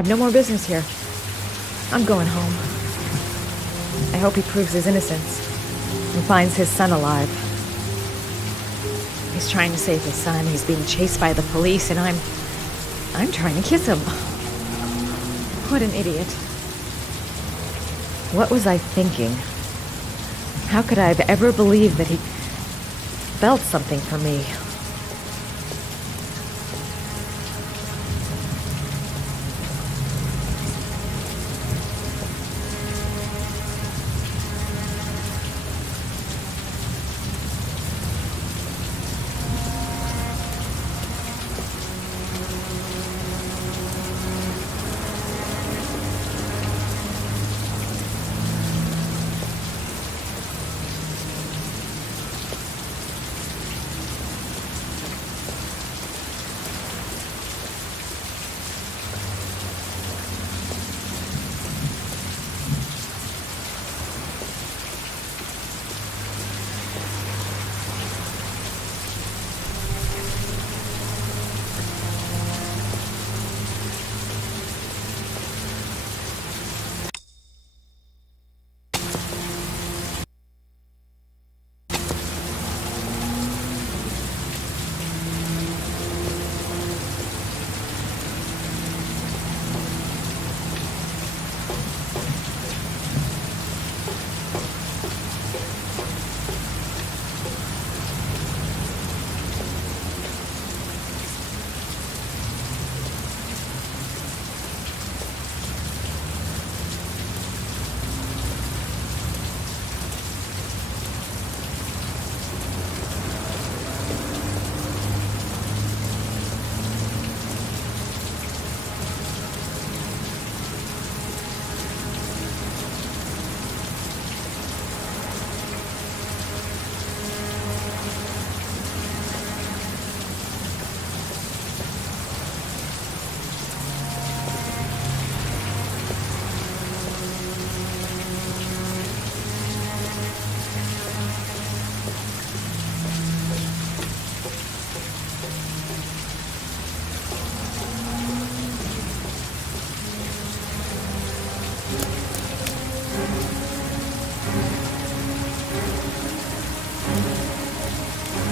I've no more business here. I'm going home. I hope he proves his innocence and finds his son alive. He's trying to save his son. He's being chased by the police, and I'm trying to kiss him. What an idiot. What was I thinking? How could I have ever believed that he felt something for me?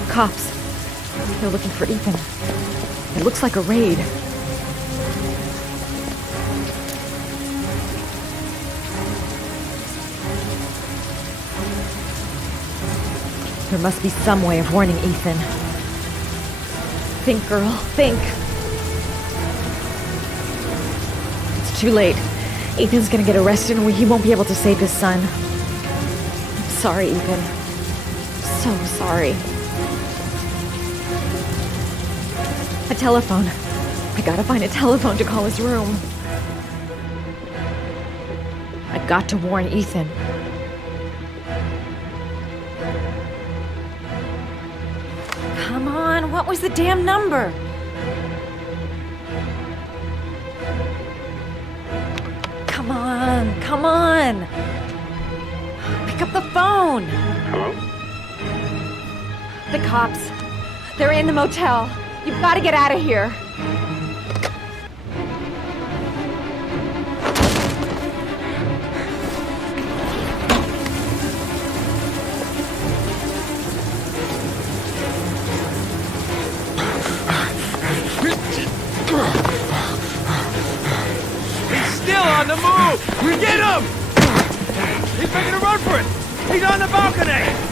Cops. They're looking for Ethan. It looks like a raid. There must be some way of warning Ethan. Think, girl, think. It's too late. Ethan's gonna get arrested and he won't be able to save his son. I'm sorry, Ethan. So sorry. A telephone. I gotta find a telephone to call his room. I got to warn Ethan. Come on, what was the damn number? Come on, come on. Pick up the phone. Hello? The cops. They're in the motel. You've got to get out of here. He's still on the move! Get him! He's making a run for it! He's on the balcony!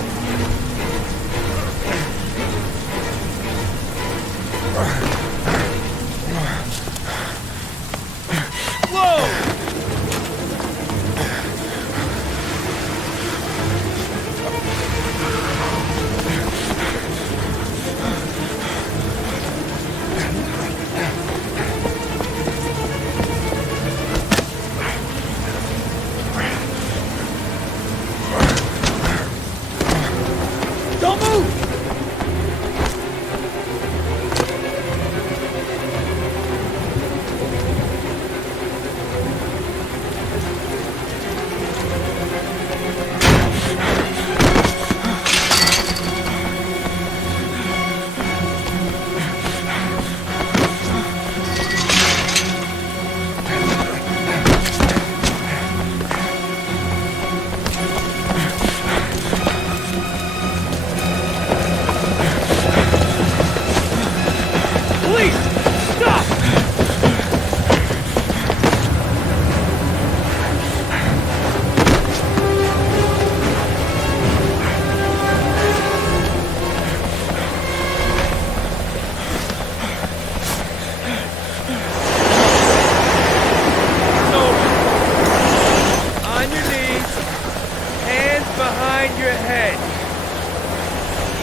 behind your head.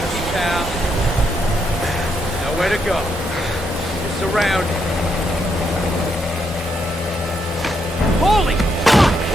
Easy, pal. Nowhere to go. You're surrounded. Holy fuck!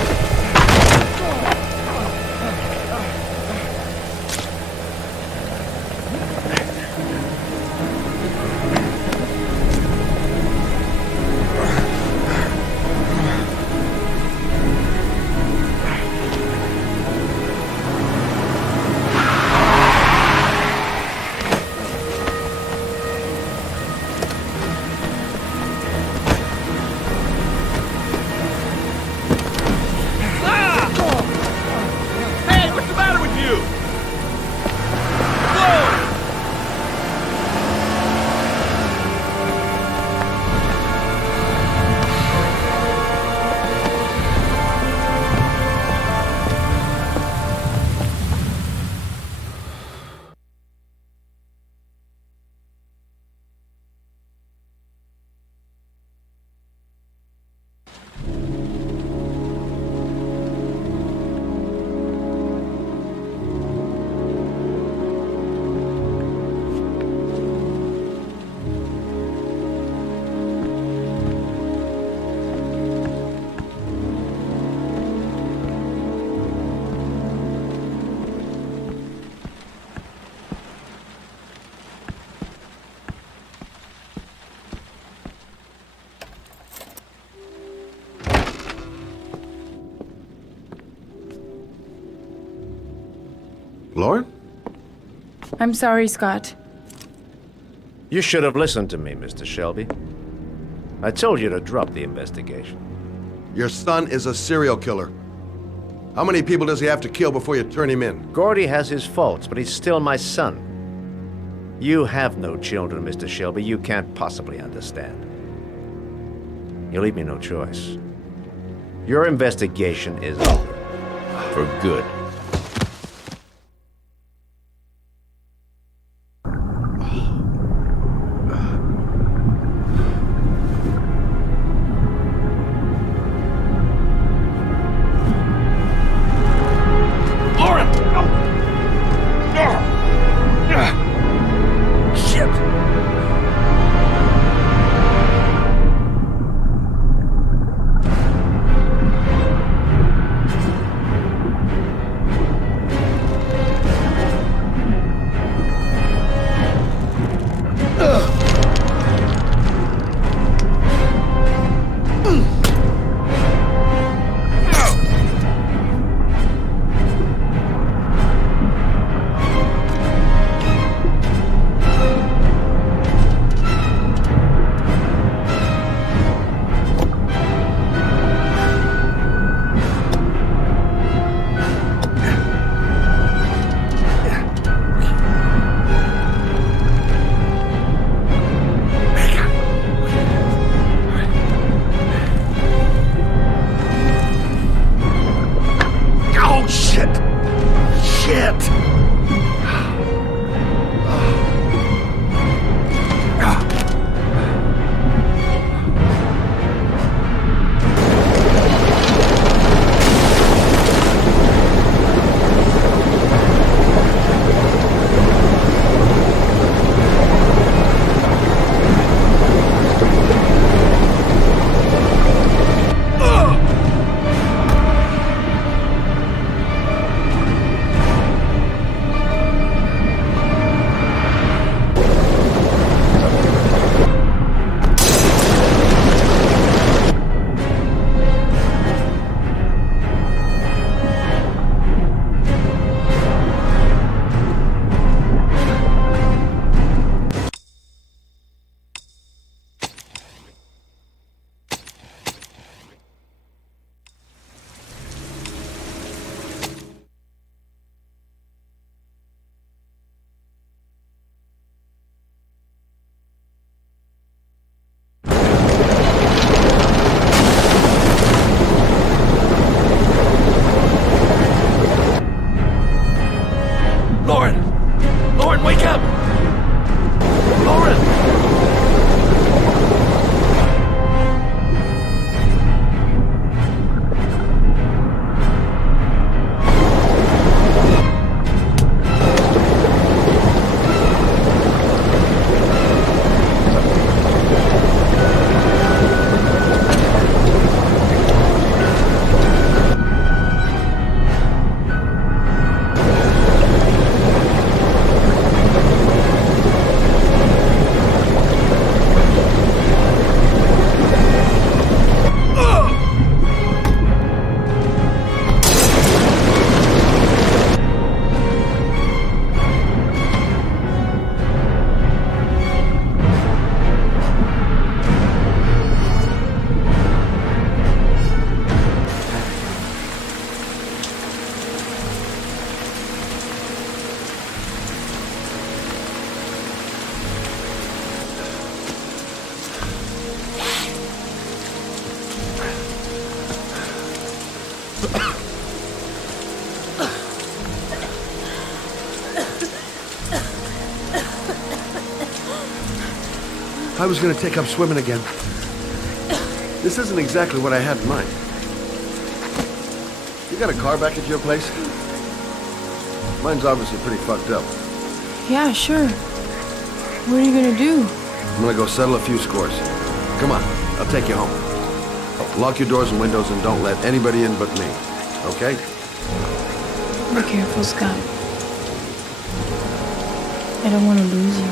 Lauren? I'm sorry, Scott. You should have listened to me, Mr. Shelby. I told you to drop the investigation. Your son is a serial killer. How many people does he have to kill before you turn him in? Gordy has his faults, but he's still my son. You have no children, Mr. Shelby. You can't possibly understand. You leave me no choice. Your investigation is over. For good. I was gonna take up swimming again. This isn't exactly what I had in mind. You got a car back at your place? Mine's obviously pretty fucked up. Yeah, sure. What are you gonna do? I'm gonna go settle a few scores. Come on, I'll take you home. Lock your doors and windows and don't let anybody in but me. Okay? Be careful, Scott. I don't want to lose you.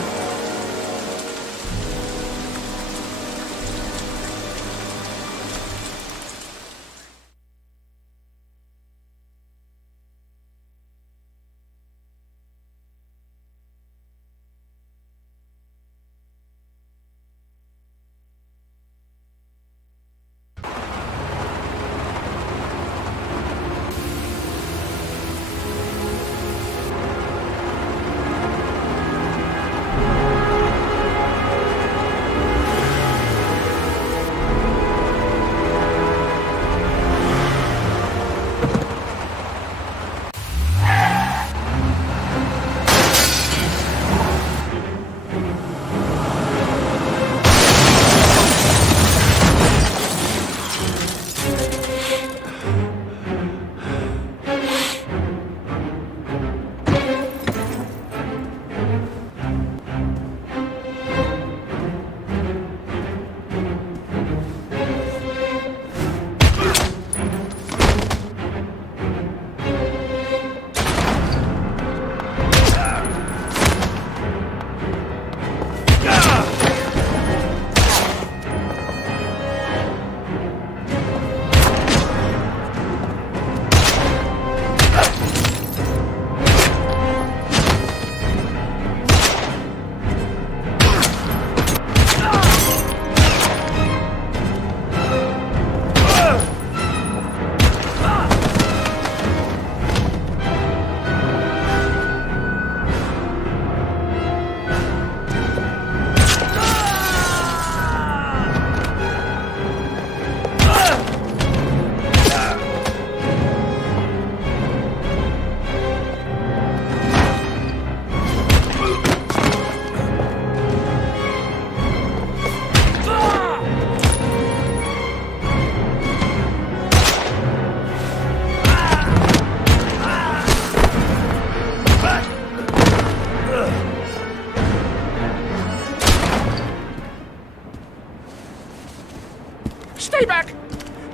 Stay back!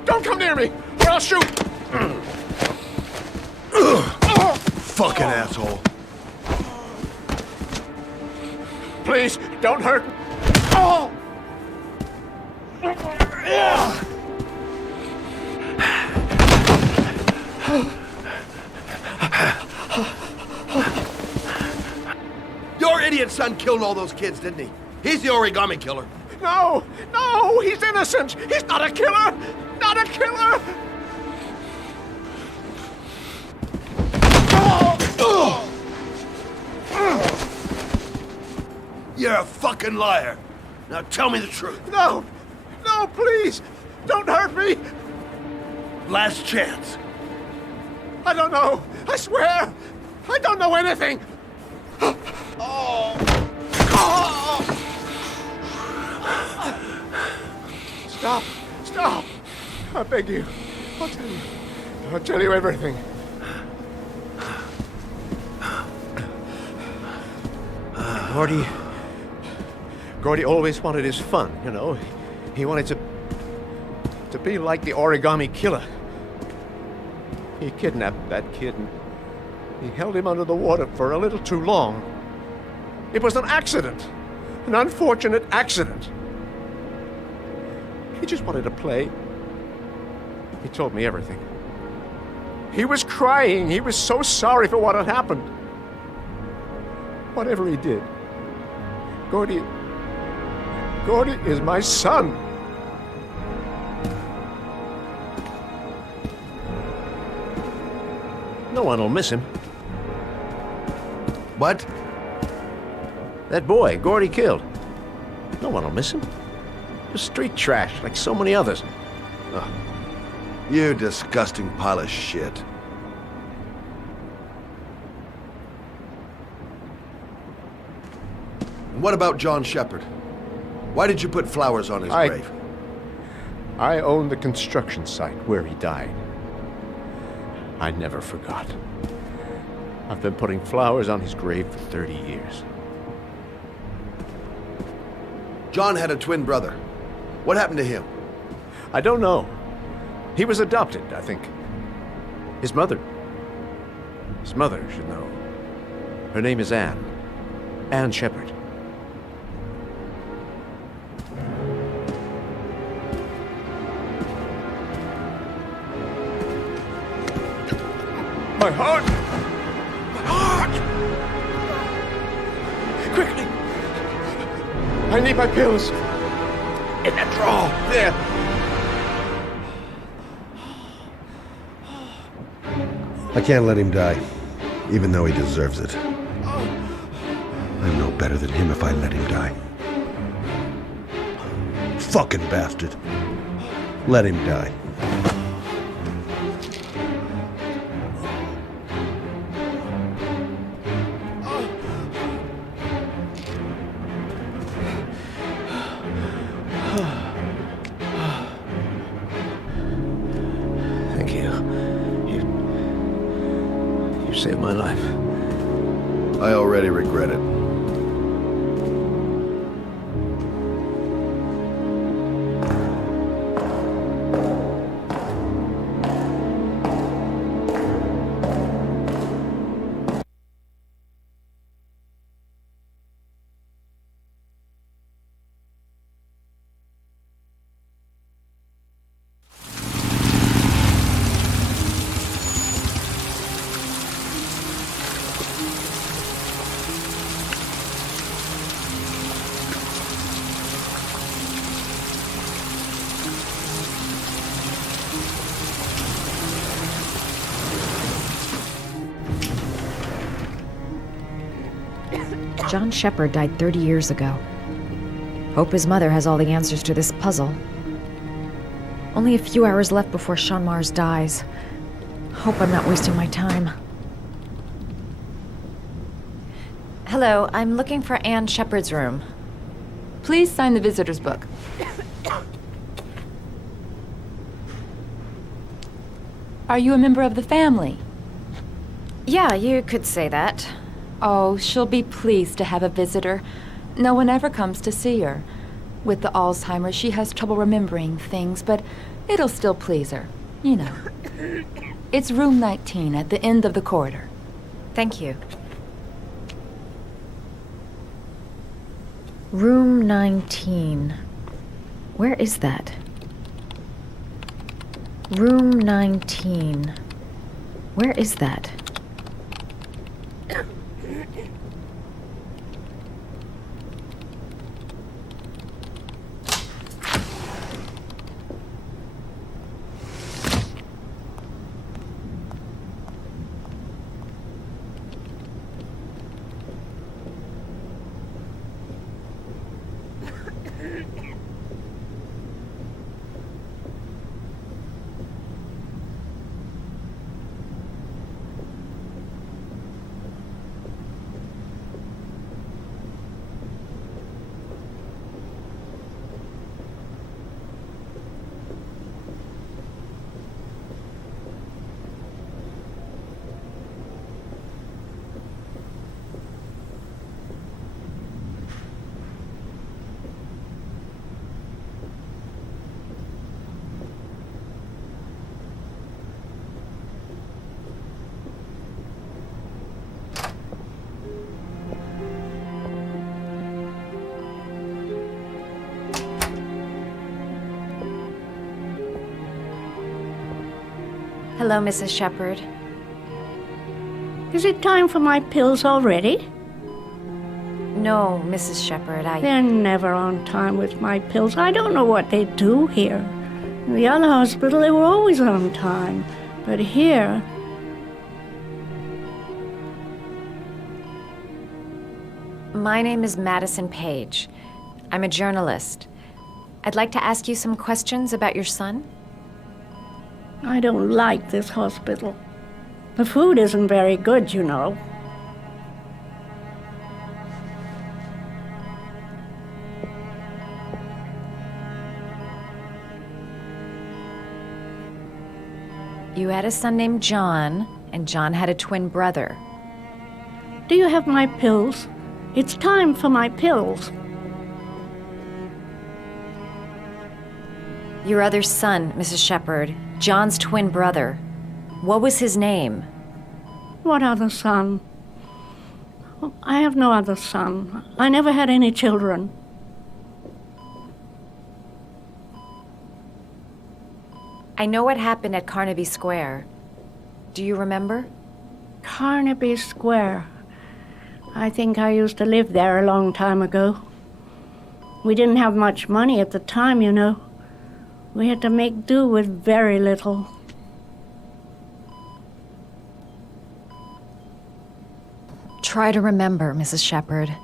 Don't come near me, or I'll shoot! Fucking asshole. Please, don't hurt. Oh! Your idiot son killed all those kids, didn't he? He's the origami killer. No! No! He's innocent! He's not a killer! Not a killer! You're a fucking liar. Now tell me the truth. No! No, please! Don't hurt me! Last chance. I don't know! I swear! I don't know anything! Stop! Stop! I beg you. I'll tell you. I'll tell you everything. Gordy always wanted his fun, you know. He wanted to be like the origami killer. He kidnapped that kid and he held him under the water for a little too long. It was an accident. An unfortunate accident. He just wanted to play. He told me everything. He was crying. He was so sorry for what had happened. Whatever he did, Gordy is my son. No one will miss him. What? That boy, Gordy killed. No one will miss him. Just street trash, like so many others. Oh, you disgusting pile of shit. What about John Shepard? Why did you put flowers on his grave? I own the construction site where he died. I never forgot. I've been putting flowers on his grave for 30 years. John had a twin brother. What happened to him? I don't know. He was adopted, I think. His mother should know. Her name is Anne. Anne Shepard. My heart! My heart! Quickly! I need my pills! In that drawer! There! I can't let him die, even though he deserves it. I'm no better than him if I let him die. Fucking bastard. Let him die. Thank you. You saved my life. I already regret it. John Shepard died 30 years ago. Hope his mother has all the answers to this puzzle. Only a few hours left before Sean Mars dies. Hope I'm not wasting my time. Hello, I'm looking for Anne Shepard's room. Please sign the visitor's book. Are you a member of the family? Yeah, you could say that. Oh, she'll be pleased to have a visitor. No one ever comes to see her. With the Alzheimer's, she has trouble remembering things, but it'll still please her. You know. It's room 19 at the end of the corridor. Thank you. Room 19. Where is that? Room 19. Where is that? Hello, Mrs. Shepard. Is it time for my pills already? No, Mrs. Shepard, They're never on time with my pills. I don't know what they do here. In the other hospital, they were always on time. But here... My name is Madison Page. I'm a journalist. I'd like to ask you some questions about your son. I don't like this hospital. The food isn't very good, you know. You had a son named John, and John had a twin brother. Do you have my pills? It's time for my pills. Your other son, Mrs. Shepherd, John's twin brother. What was his name? What other son? I have no other son. I never had any children. I know what happened at Carnaby Square. Do you remember? Carnaby Square. I think I used to live there a long time ago. We didn't have much money at the time, you know. We had to make do with very little. Try to remember, Mrs. Shepherd.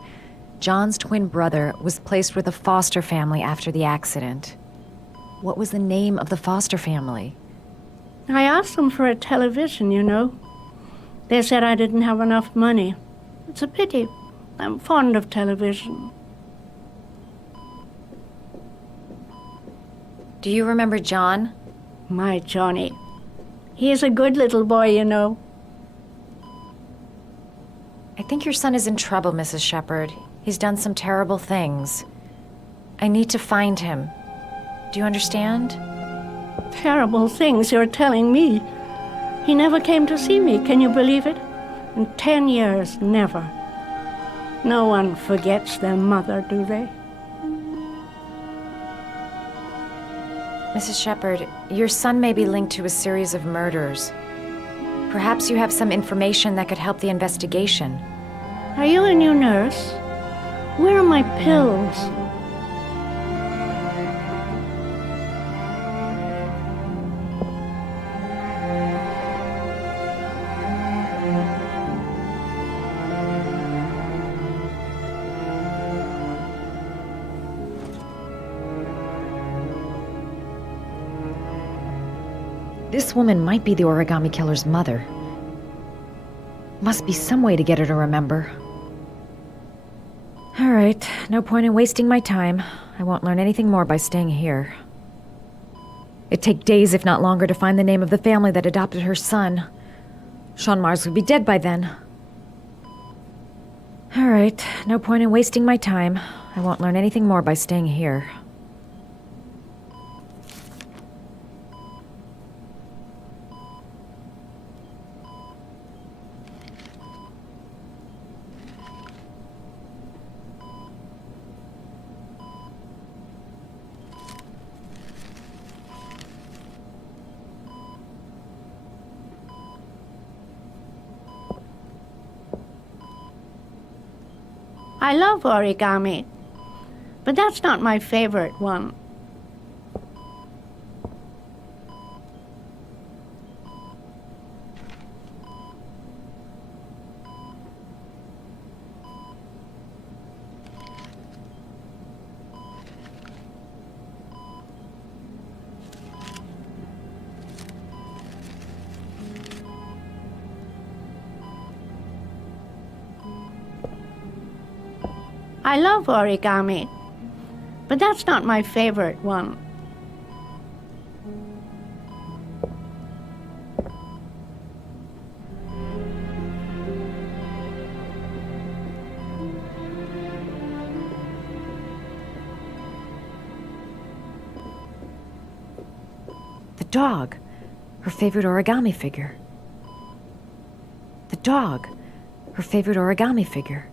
John's twin brother was placed with a foster family after the accident. What was the name of the foster family? I asked them for a television, you know. They said I didn't have enough money. It's a pity. I'm fond of television. Do you remember John? My Johnny. He is a good little boy, you know. I think your son is in trouble, Mrs. Shepherd. He's done some terrible things. I need to find him. Do you understand? Terrible things you're telling me. He never came to see me, can you believe it? In 10 years, never. No one forgets their mother, do they? Mrs. Shepherd, your son may be linked to a series of murders. Perhaps you have some information that could help the investigation. Are you a new nurse? Where are my pills? This woman might be the origami killer's mother. Must be some way to get her to remember. All right, no point in wasting my time. I won't learn anything more by staying here. It'd take days, if not longer, to find the name of the family that adopted her son. Sean Mars would be dead by then. All right, no point in wasting my time. I won't learn anything more by staying here. I love origami, but that's not my favorite one. I love origami, but that's not my favorite one. The dog. Her favorite origami figure. The dog. Her favorite origami figure.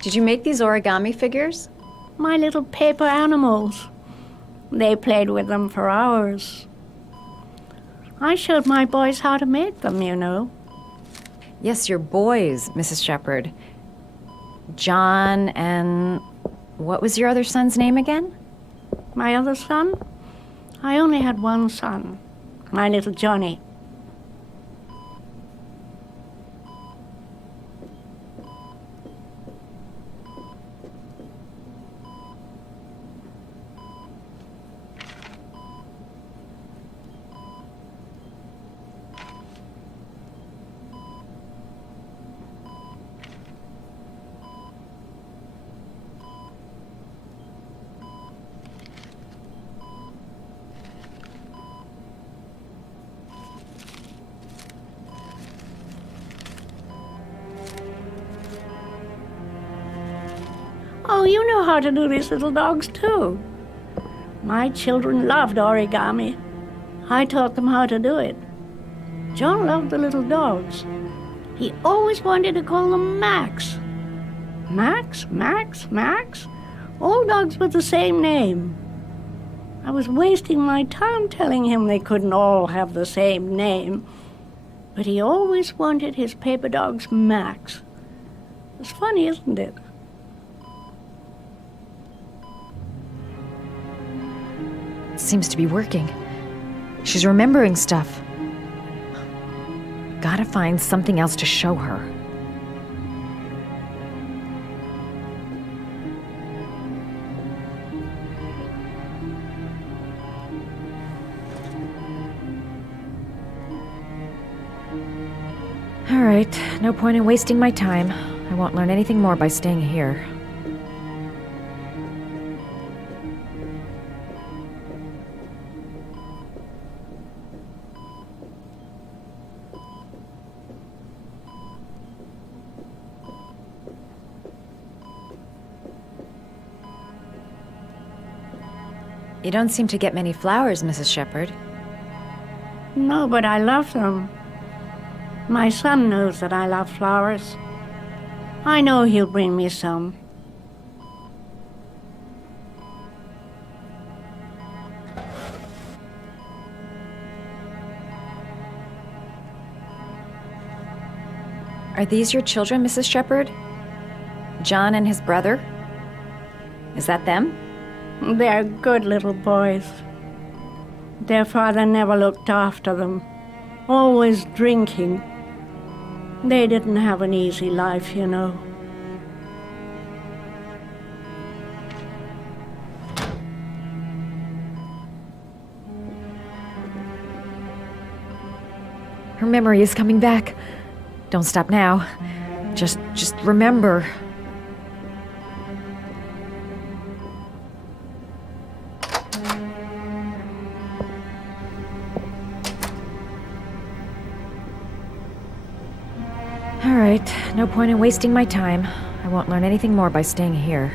Did you make these origami figures? My little paper animals. They played with them for hours. I showed my boys how to make them, you know. Yes, your boys, Mrs. Shepherd. John and... what was your other son's name again? My other son? I only had one son, my little Johnny. you know how to do these little dogs, too. My children loved origami. I taught them how to do it. John loved the little dogs. He always wanted to call them Max. Max, Max, Max? All dogs with the same name. I was wasting my time telling him they couldn't all have the same name. But he always wanted his paper dogs Max. It's funny, isn't it? It seems to be working. She's remembering stuff. Gotta find something else to show her. All right, no point in wasting my time. I won't learn anything more by staying here. You don't seem to get many flowers, Mrs. Shepherd. No, but I love them. My son knows that I love flowers. I know he'll bring me some. Are these your children, Mrs. Shepherd? John and his brother? Is that them? They're good little boys. Their father never looked after them, always drinking. They didn't have an easy life, you know. Her memory is coming back. Don't stop now. Just remember. All right, no point in wasting my time. I won't learn anything more by staying here.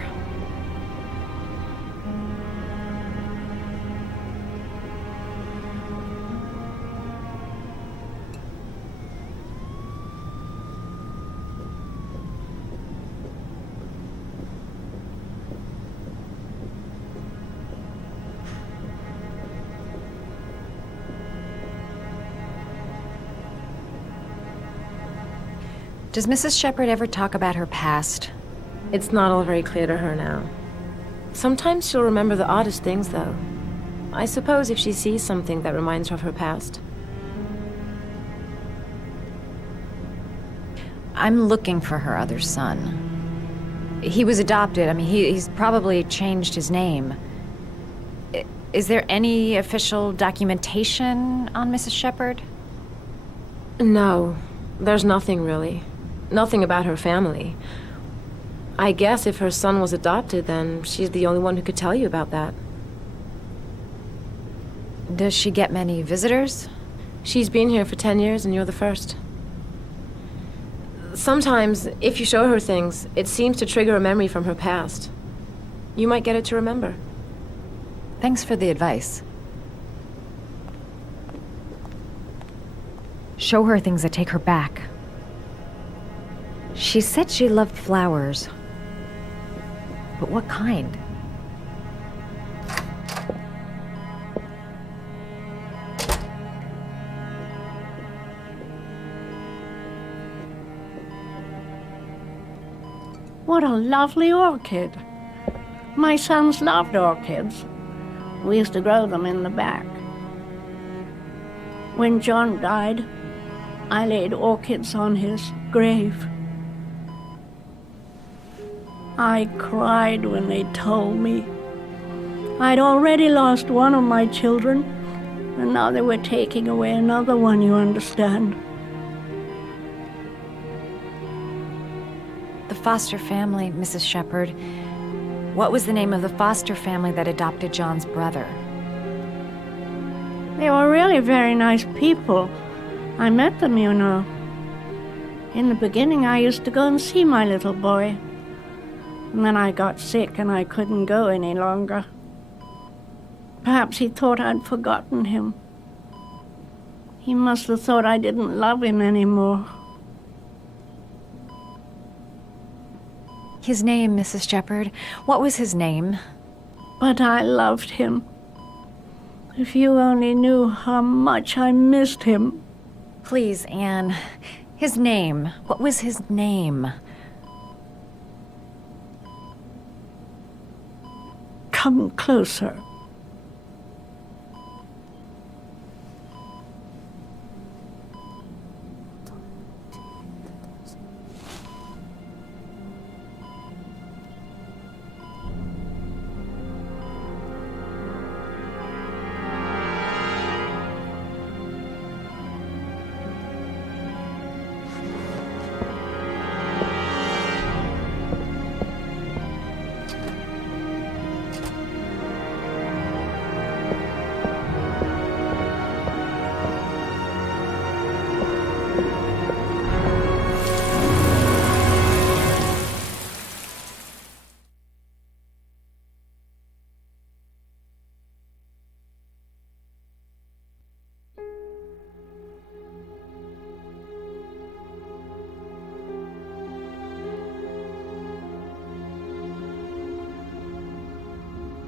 Does Mrs. Shepherd ever talk about her past? It's not all very clear to her now. Sometimes she'll remember the oddest things, though. I suppose if she sees something that reminds her of her past. I'm looking for her other son. He was adopted. I mean, he's probably changed his name. Is there any official documentation on Mrs. Shepherd? No, there's nothing really. Nothing about her family. I guess if her son was adopted, then she's the only one who could tell you about that. Does she get many visitors? She's been here for 10 years and you're the first. Sometimes, if you show her things, it seems to trigger a memory from her past. You might get it to remember. Thanks for the advice. Show her things that take her back. She said she loved flowers. But what kind? What a lovely orchid. My sons loved orchids. We used to grow them in the back. When John died, I laid orchids on his grave. I cried when they told me. I'd already lost one of my children, and now they were taking away another one, you understand. The foster family, Mrs. Shepherd. What was the name of the foster family that adopted John's brother? They were really very nice people. I met them, you know. In the beginning, I used to go and see my little boy. And then I got sick and I couldn't go any longer. Perhaps he thought I'd forgotten him. He must have thought I didn't love him anymore. His name, Mrs. Shepherd. What was his name? But I loved him. If you only knew how much I missed him. Please, Anne. His name. What was his name? Come closer.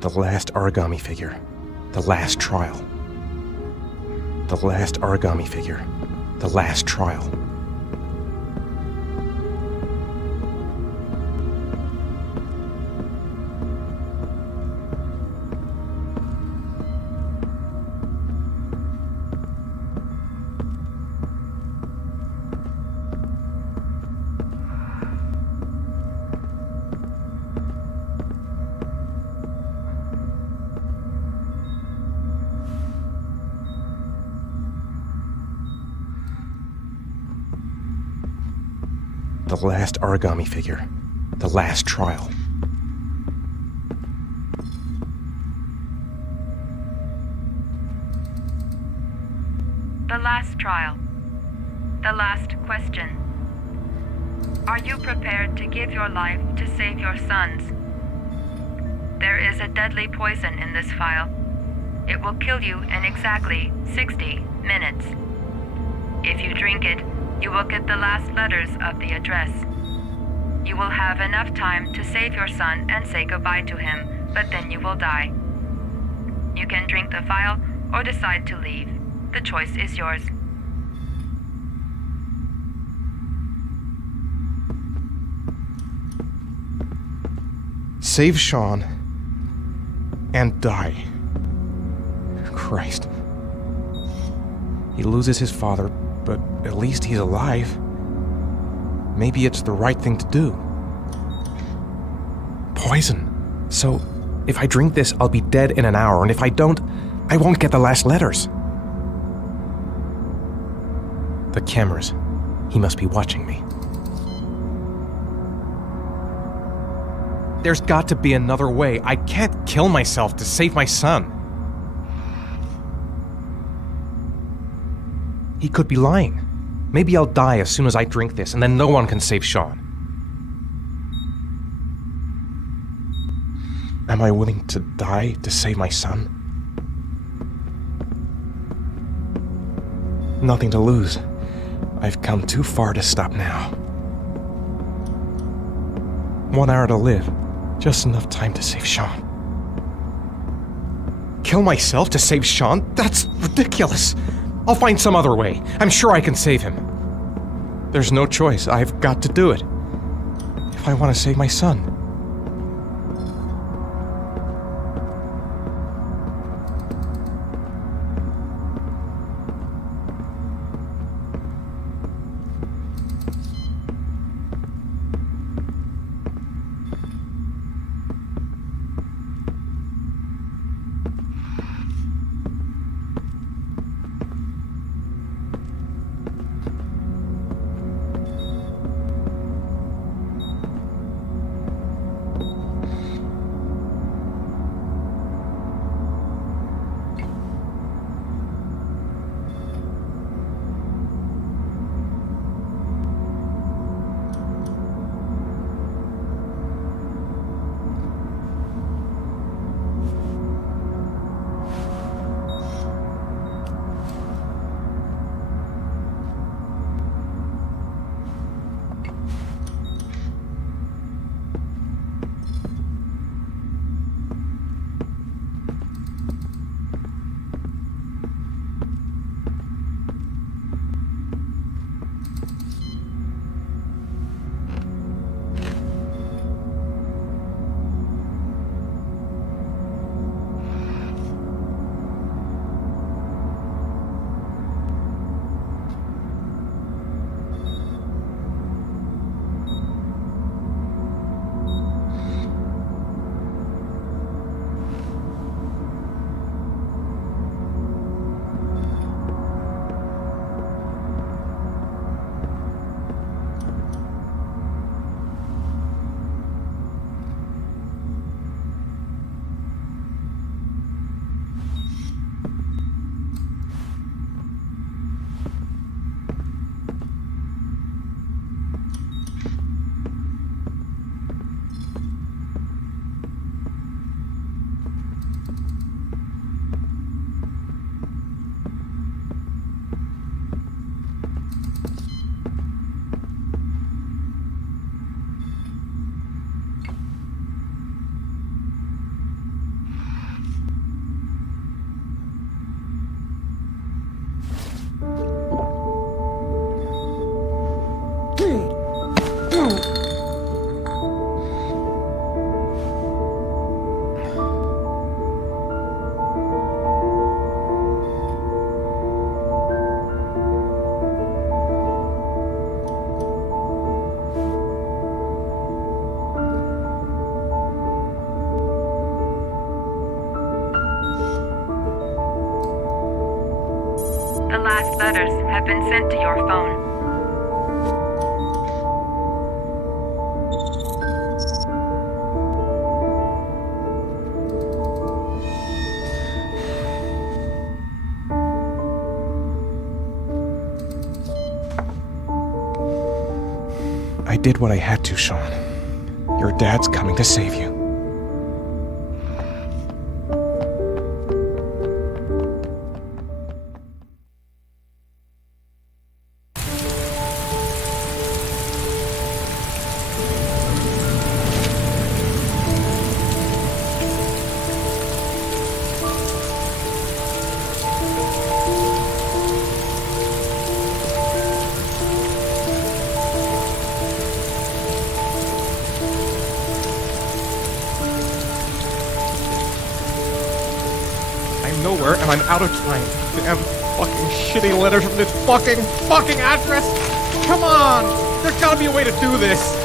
The last origami figure. The last trial. The last origami figure. The last trial. The last origami figure. The last trial. The last trial. The last question. Are you prepared to give your life to save your sons? There is a deadly poison in this vial. It will kill you in exactly 60 minutes. If you drink it, you will get the last letters of the address. You will have enough time to save your son and say goodbye to him, but then you will die. You can drink the vial or decide to leave. The choice is yours. Save Sean and die. Christ. He loses his father, but at least he's alive. Maybe it's the right thing to do. Poison. So, if I drink this, I'll be dead in an hour, and if I don't, I won't get the last letters. The cameras. He must be watching me. There's got to be another way. I can't kill myself to save my son. He could be lying. Maybe I'll die as soon as I drink this, and then no one can save Sean. Am I willing to die to save my son? Nothing to lose. I've come too far to stop now. 1 hour to live. Just enough time to save Sean. Kill myself to save Sean? That's ridiculous. I'll find some other way. I'm sure I can save him. There's no choice. I've got to do it. If I want to save my son. The last letters have been sent to your phone. I did what I had to, Sean. Your dad's coming to save you. I'm nowhere and I'm out of time. Damn fucking shitty letters from this fucking address! Come on! There's gotta be a way to do this!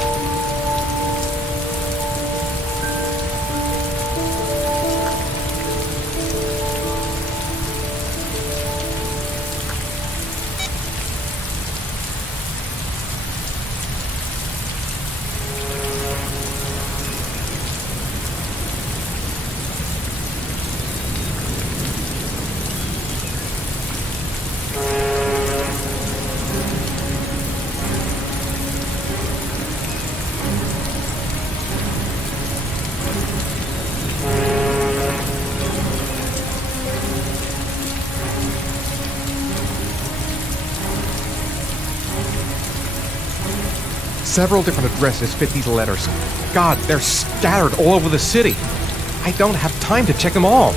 Several different addresses fit these letters. God, they're scattered all over the city. I don't have time to check them all.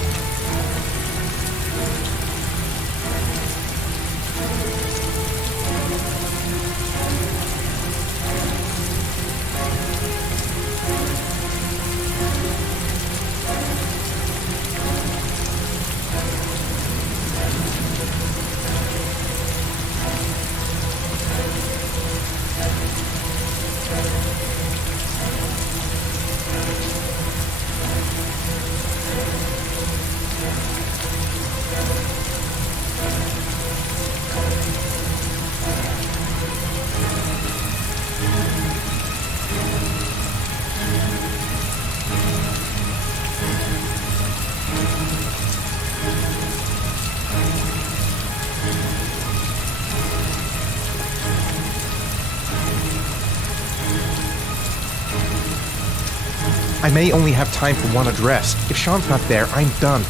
I may only have time for one address. If Sean's not there, I'm done.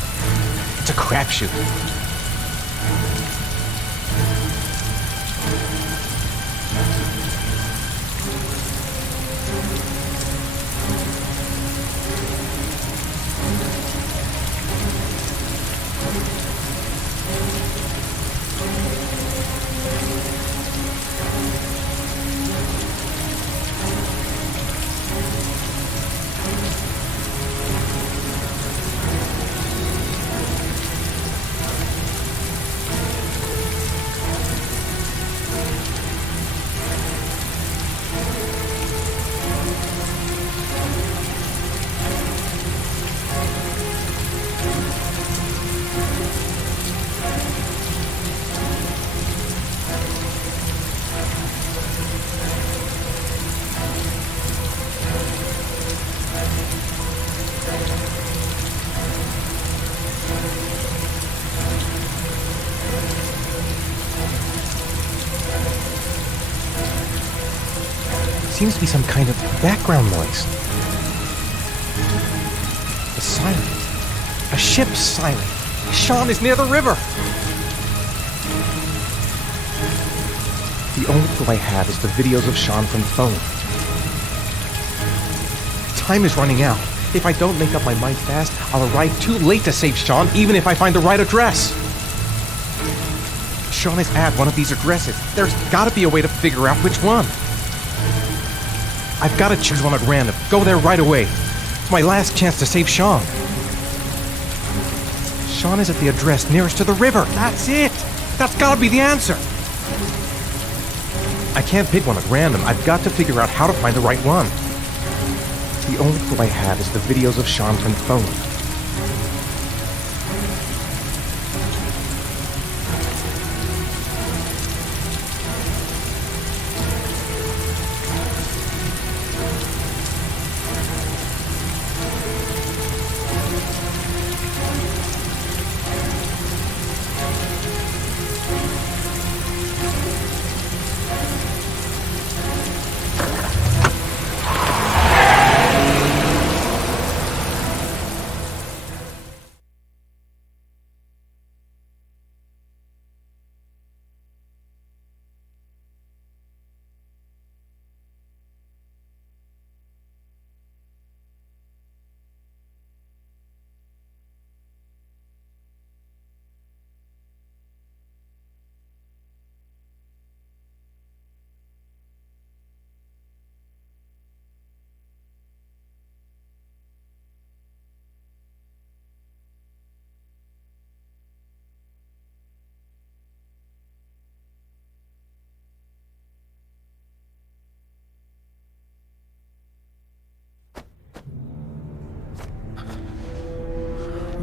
It's a crapshoot. Seems to be some kind of background noise. A siren. A ship's siren. Sean is near the river. The only clue I have is the videos of Sean from the phone. Time is running out. If I don't make up my mind fast, I'll arrive too late to save Sean, even if I find the right address. Sean is at one of these addresses. There's gotta be a way to figure out which one. I've got to choose one at random. Go there right away. It's my last chance to save Sean. Sean is at the address nearest to the river. That's it. That's gotta be the answer. I can't pick one at random. I've got to figure out how to find the right one. The only clue I have is the videos of Sean from the phone.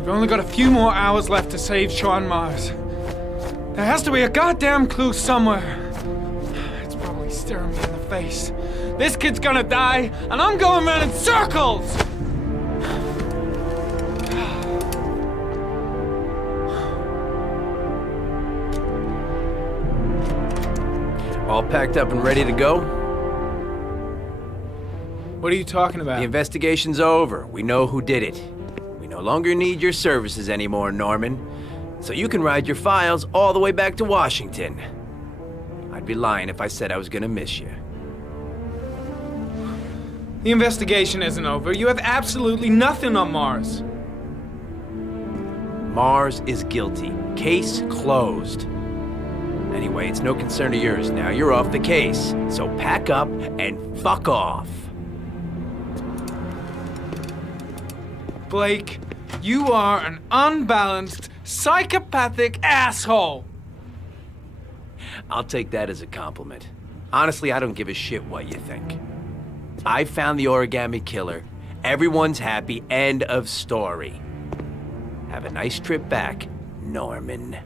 We've only got a few more hours left to save Sean Mars. There has to be a goddamn clue somewhere. It's probably staring me in the face. This kid's gonna die, and I'm going around in circles! All packed up and ready to go? What are you talking about? The investigation's over. We know who did it. We no longer need your services anymore, Norman. So you can ride your files all the way back to Washington. I'd be lying if I said I was gonna miss you. The investigation isn't over. You have absolutely nothing on Mars. Mars is guilty. Case closed. Anyway, it's no concern of yours now. You're off the case. So pack up and fuck off. Blake, you are an unbalanced, psychopathic asshole! I'll take that as a compliment. Honestly, I don't give a shit what you think. I found the origami killer. Everyone's happy. End of story. Have a nice trip back, Norman.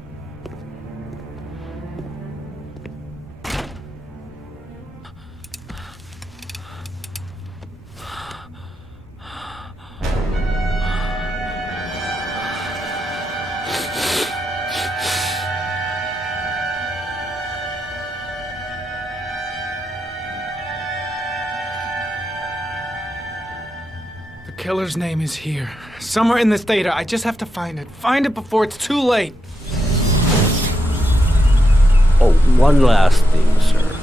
The killer's name is here. Somewhere in this data. I just have to find it. Find it before it's too late. Oh, one last thing, sir.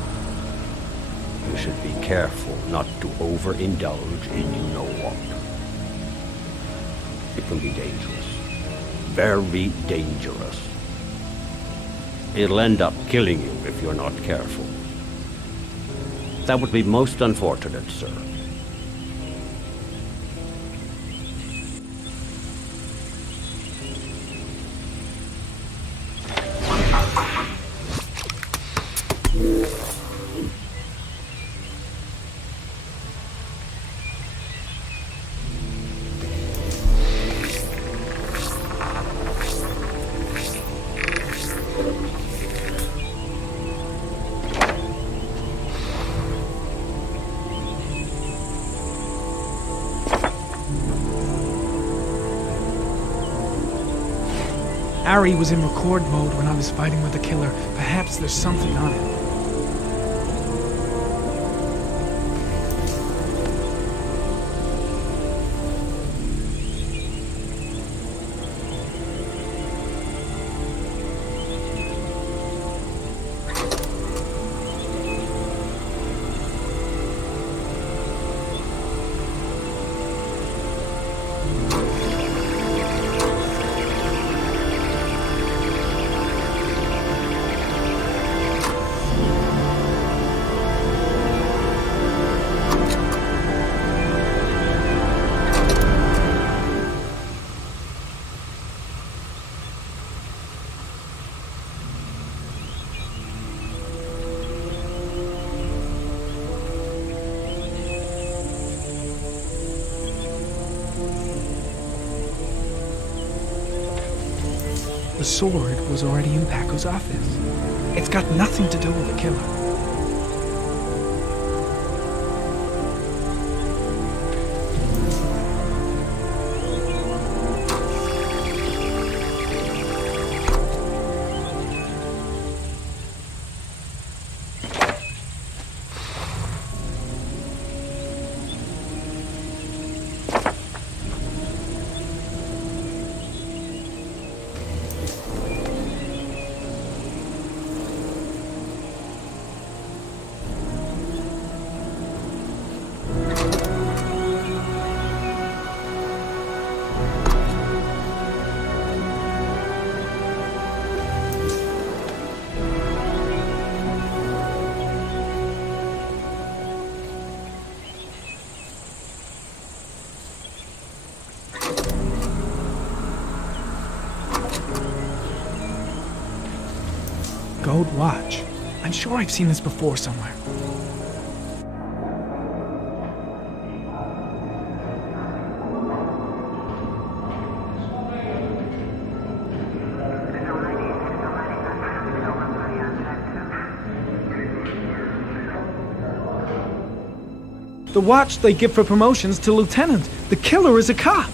You should be careful not to overindulge in you know what. It can be dangerous. Very dangerous. It'll end up killing you if you're not careful. That would be most unfortunate, sir. Ari was in record mode when I was fighting with the killer. Perhaps there's something on it. the sword was already in Paco's office. It's got nothing to do with the killer. Gold watch. I'm sure I've seen this before somewhere. The watch they give for promotions to lieutenant. The killer is a cop.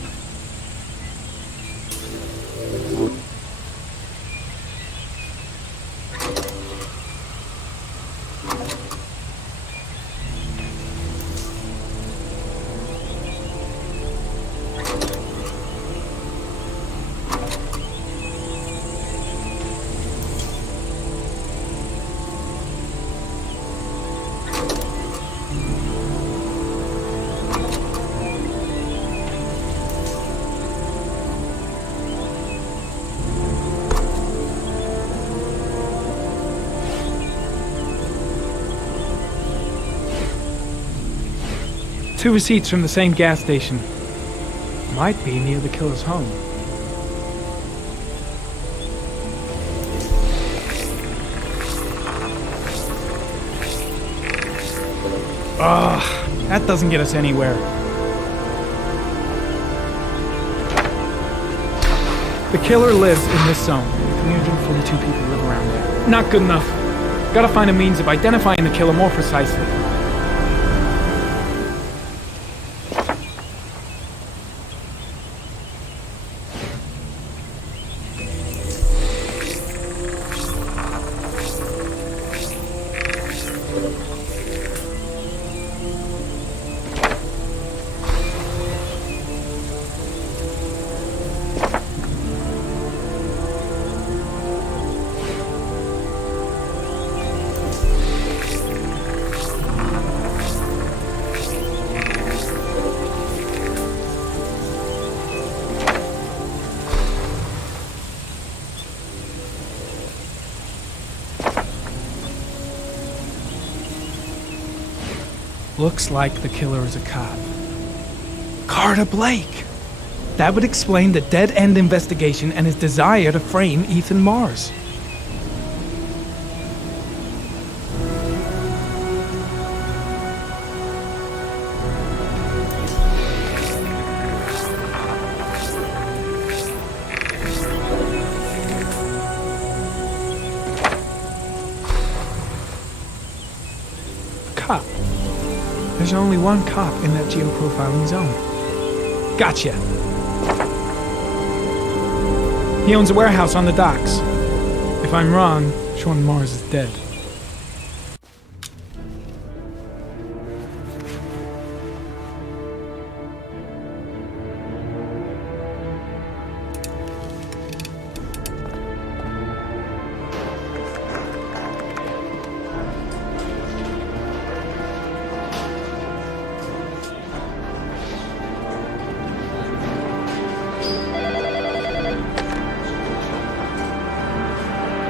Two receipts from the same gas station. Might be near the killer's home. Ugh, that doesn't get us anywhere. The killer lives in this zone. 342 people live around there. Not good enough. Gotta find a means of identifying the killer more precisely. Looks like the killer is a cop. Carter Blake! That would explain the dead-end investigation and his desire to frame Ethan Mars. Cop. There's only one cop in that geoprofiling zone. Gotcha. He owns a warehouse on the docks. If I'm wrong, Sean Mars is dead.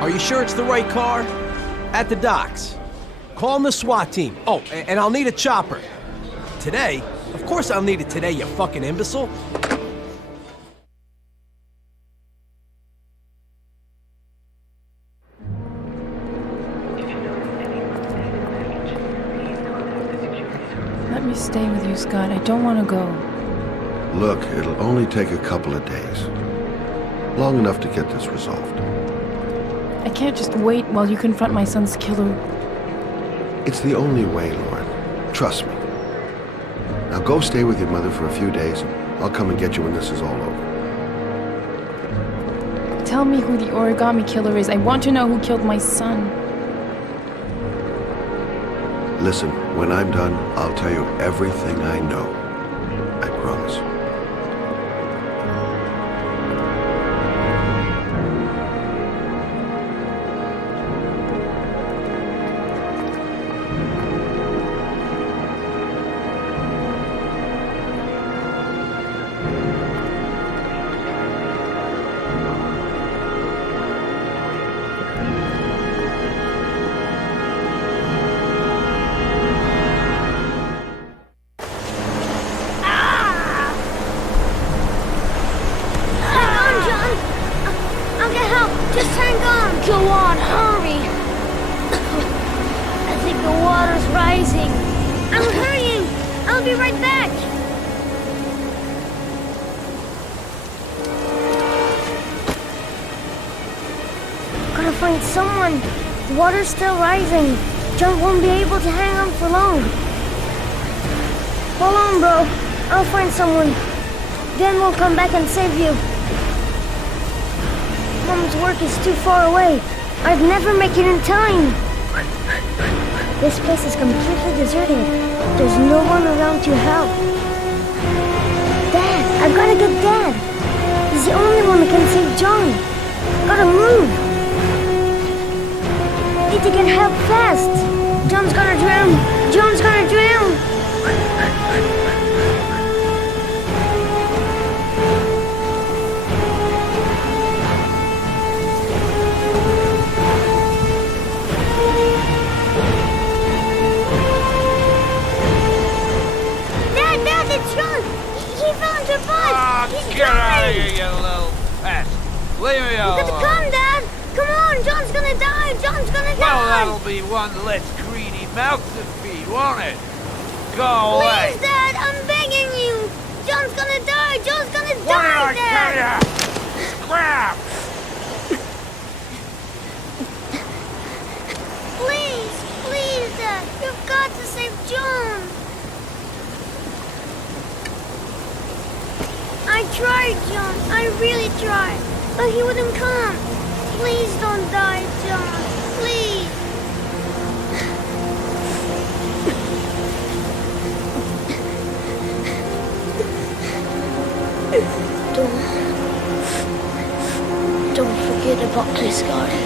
Are you sure it's the right car? At the docks. Call the SWAT team. Oh, and I'll need a chopper. Today? Of course I'll need it today, you fucking imbecile. Let me stay with you, Scott. I don't want to go. Look, it'll only take a couple of days. Long enough to get this resolved. I can't just wait while you confront my son's killer. It's the only way, Lauren. Trust me. Now go stay with your mother for a few days. I'll come and get you when this is all over. Tell me who the origami killer is. I want to know who killed my son. Listen, when I'm done, I'll tell you everything I know. I promise. Go on, hurry! I think the water's rising. I'm hurrying! I'll be right back! Gotta find someone. The water's still rising. John won't be able to hang on for long. Hold on, bro. I'll find someone. Then we'll come back and save you. Mom's work is too far away. I'd never make it in time. This place is completely deserted. There's no one around to help. Dad! I've gotta get Dad! He's the only one that can save John. Gotta move! Need to get help fast! John's gonna drown! John's gonna drown! Get out of here, you little pest. Leave me alone. You gotta come, Dad. Come on, John's gonna die. John's gonna die. Well, that'll be one less greedy mouth to feed, won't it? Go away. Please, Dad, I'm begging you. John's gonna die. John's gonna What die, did I Dad. tell you? Scrap! Please, Dad. You've got to save John. I tried, John. I really tried. But he wouldn't come. Please don't die, John. Please. Don't forget about this, Scotty.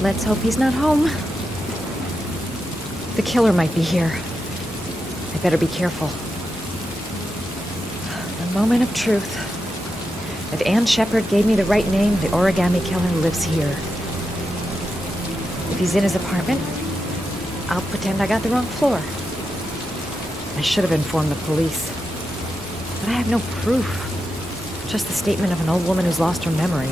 Let's hope he's not home. The killer might be here. I better be careful. The moment of truth. If Ann Shepard gave me the right name, the origami killer lives here. If he's in his apartment, I'll pretend I got the wrong floor. I should have informed the police. But I have no proof. Just the statement of an old woman who's lost her memory.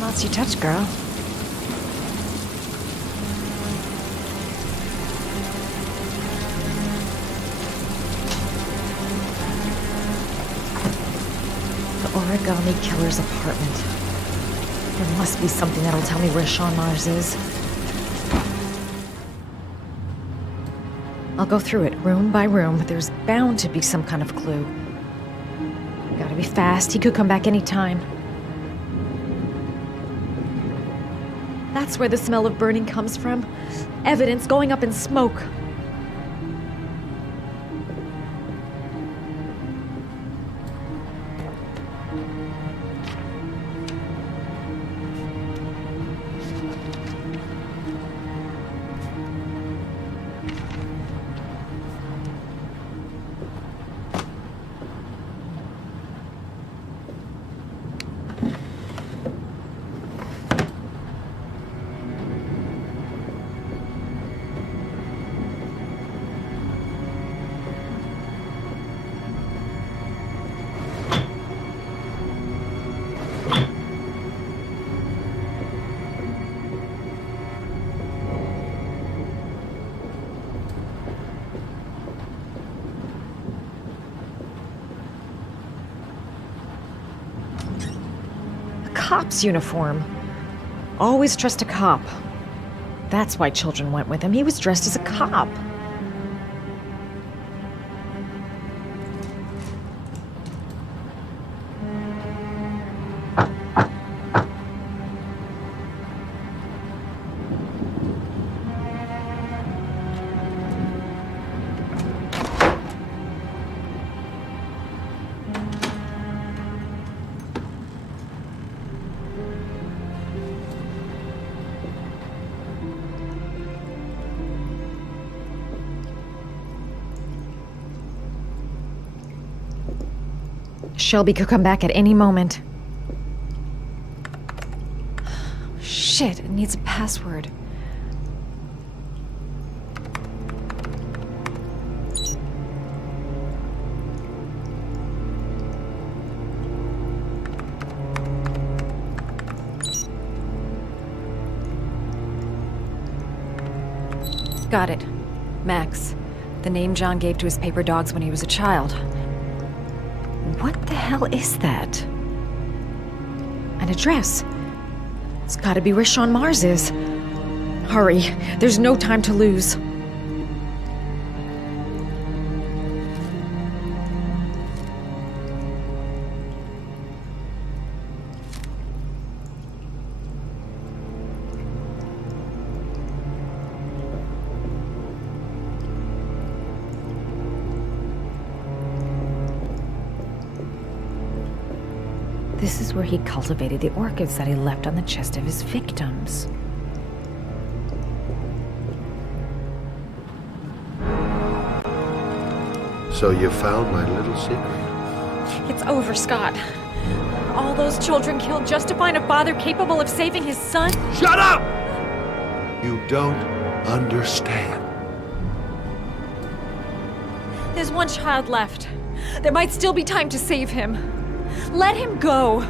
Lots you touch, girl. The origami killer's apartment. There must be something that'll tell me where Sean Mars is. I'll go through it room by room. There's bound to be some kind of clue. Gotta be fast. He could come back any time. That's where the smell of burning comes from. Evidence going up in smoke. Cop's uniform. Always trust a cop. That's why children went with him. He was dressed as a cop. Shelby could come back at any moment. Shit, it needs a password. Got it. Max. The name John gave to his paper dogs when he was a child. What the hell is that? An address. It's gotta be where Sean Mars is. Hurry, there's no time to lose. This is where he cultivated the orchids that he left on the chest of his victims. So you found my little secret? It's over, Scott. All those children killed just to find a father capable of saving his son? Shut up! You don't understand. There's one child left. There might still be time to save him. Let him go.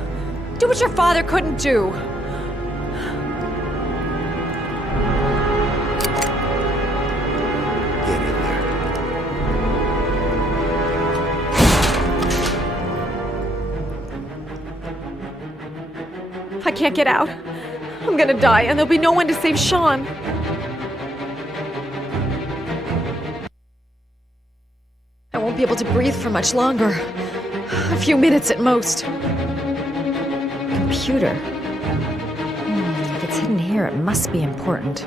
Do what your father couldn't do. Get in there. I can't get out. I'm gonna die, and there'll be no one to save Sean. I won't be able to breathe for much longer. A few minutes at most. Computer. If it's hidden here, it must be important.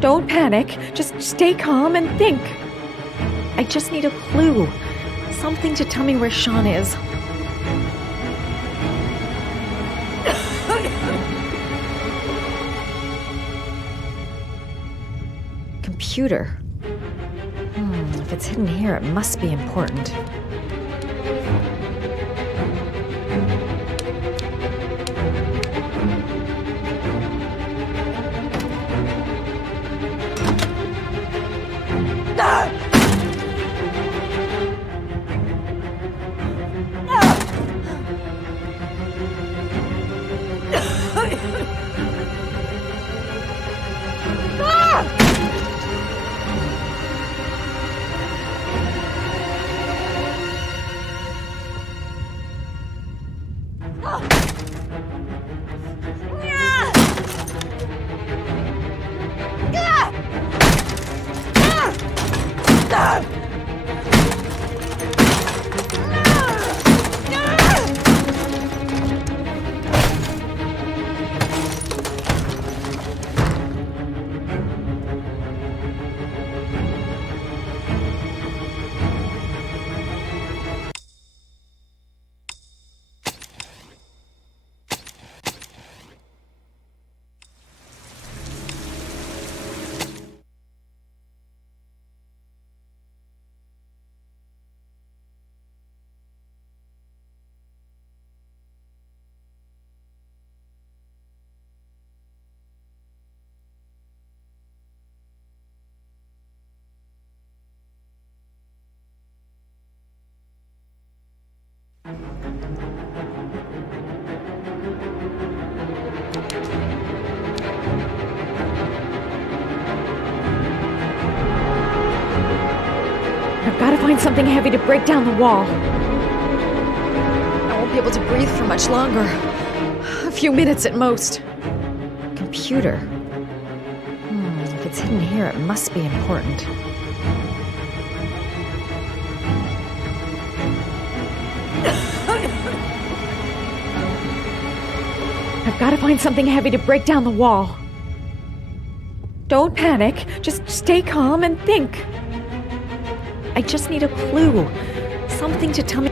Don't panic. Just stay calm and think. I just need a clue. Something to tell me where Sean is. Computer. If it's hidden here, it must be important. I've got to find something heavy to break down the wall. I won't be able to breathe for much longer. A few minutes at most. Computer. If it's hidden here, it must be important. I've got to find something heavy to break down the wall. Don't panic. Just stay calm and think. I just need a clue. Something to tell me.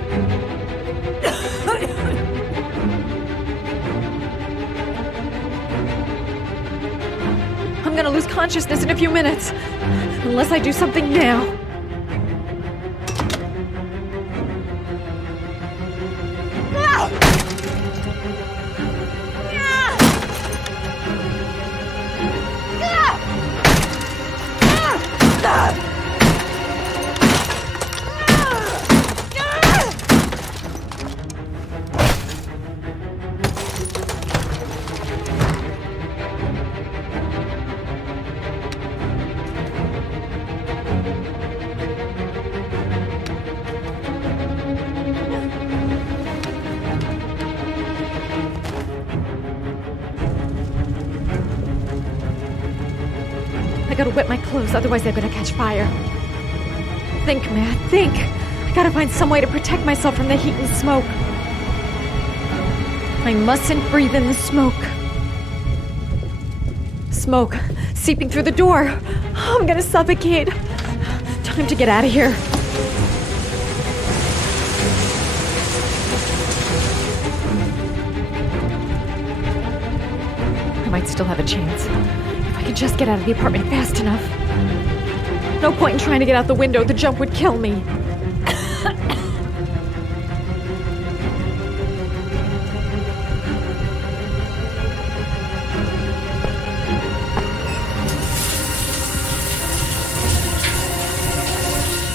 I'm gonna lose consciousness in a few minutes. Unless I do something now. I gotta wet my clothes, otherwise they're gonna catch fire. Think, man, think! I gotta find some way to protect myself from the heat and smoke. I mustn't breathe in the smoke. Smoke seeping through the door. I'm gonna suffocate. Time to get out of here. still have a chance. If I could just get out of the apartment fast enough. No point in trying to get out the window. The jump would kill me.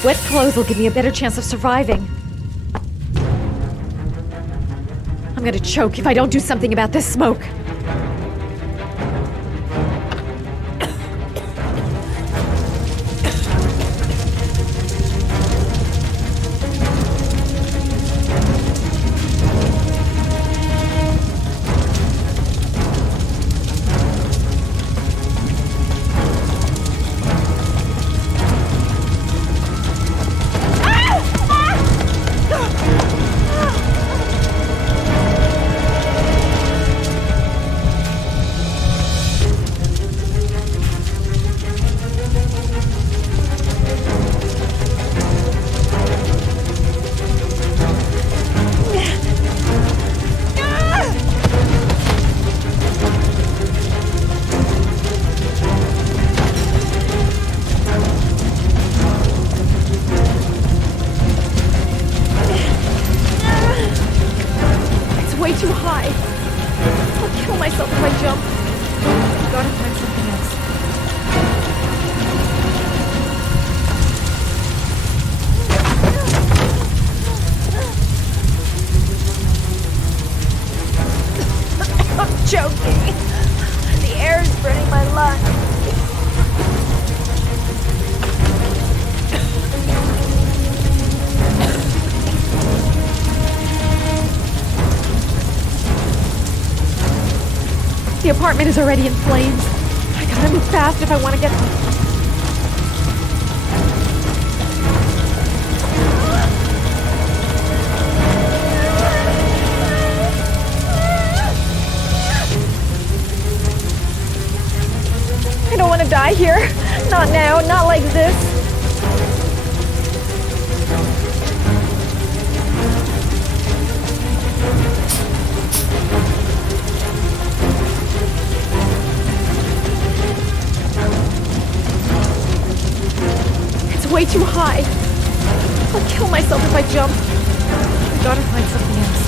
Wet clothes will give me a better chance of surviving. I'm gonna choke if I don't do something about this smoke. Way too high. I'll kill myself if I jump. I've got to find something else. I'm choking. The air is burning my lungs. The apartment is already in flames. I gotta move fast if I want to get... I don't want to die here. Not now, not like this. Way too high. I'll kill myself if I jump. I gotta find something else.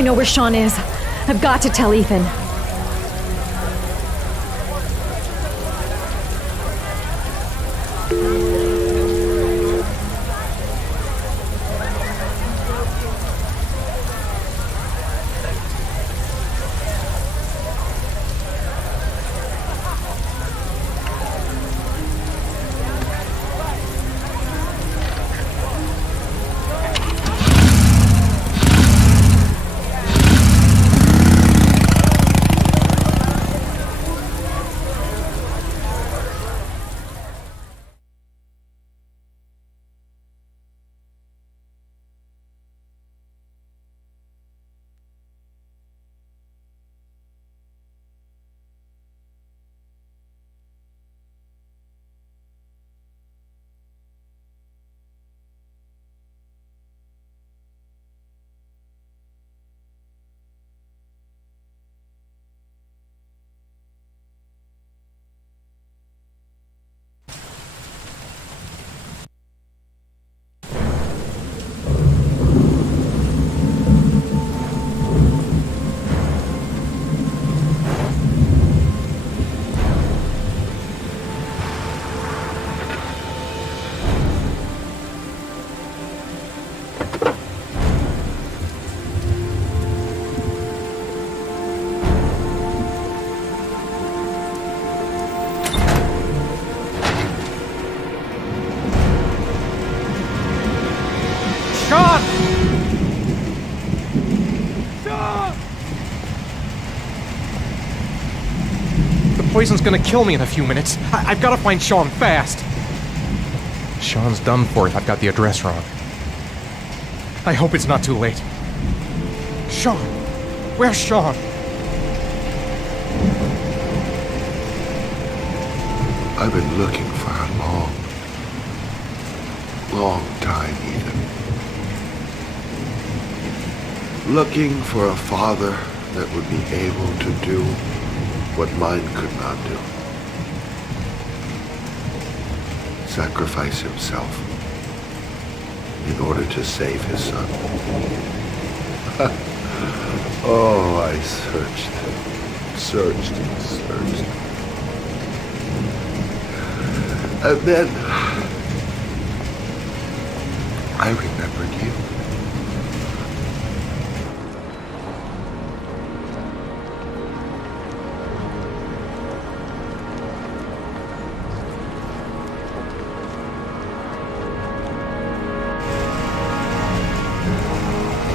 I know where Sean is. I've got to tell Ethan. Sean! Sean! The poison's gonna kill me in a few minutes. I've gotta find Sean fast. Sean's done for if I've got the address wrong. I hope it's not too late. Sean! Where's Sean? I've been looking for a long time, Ethan. Looking for a father that would be able to do what mine could not do. Sacrifice himself in order to save his son. Oh, I searched. And then I remembered you.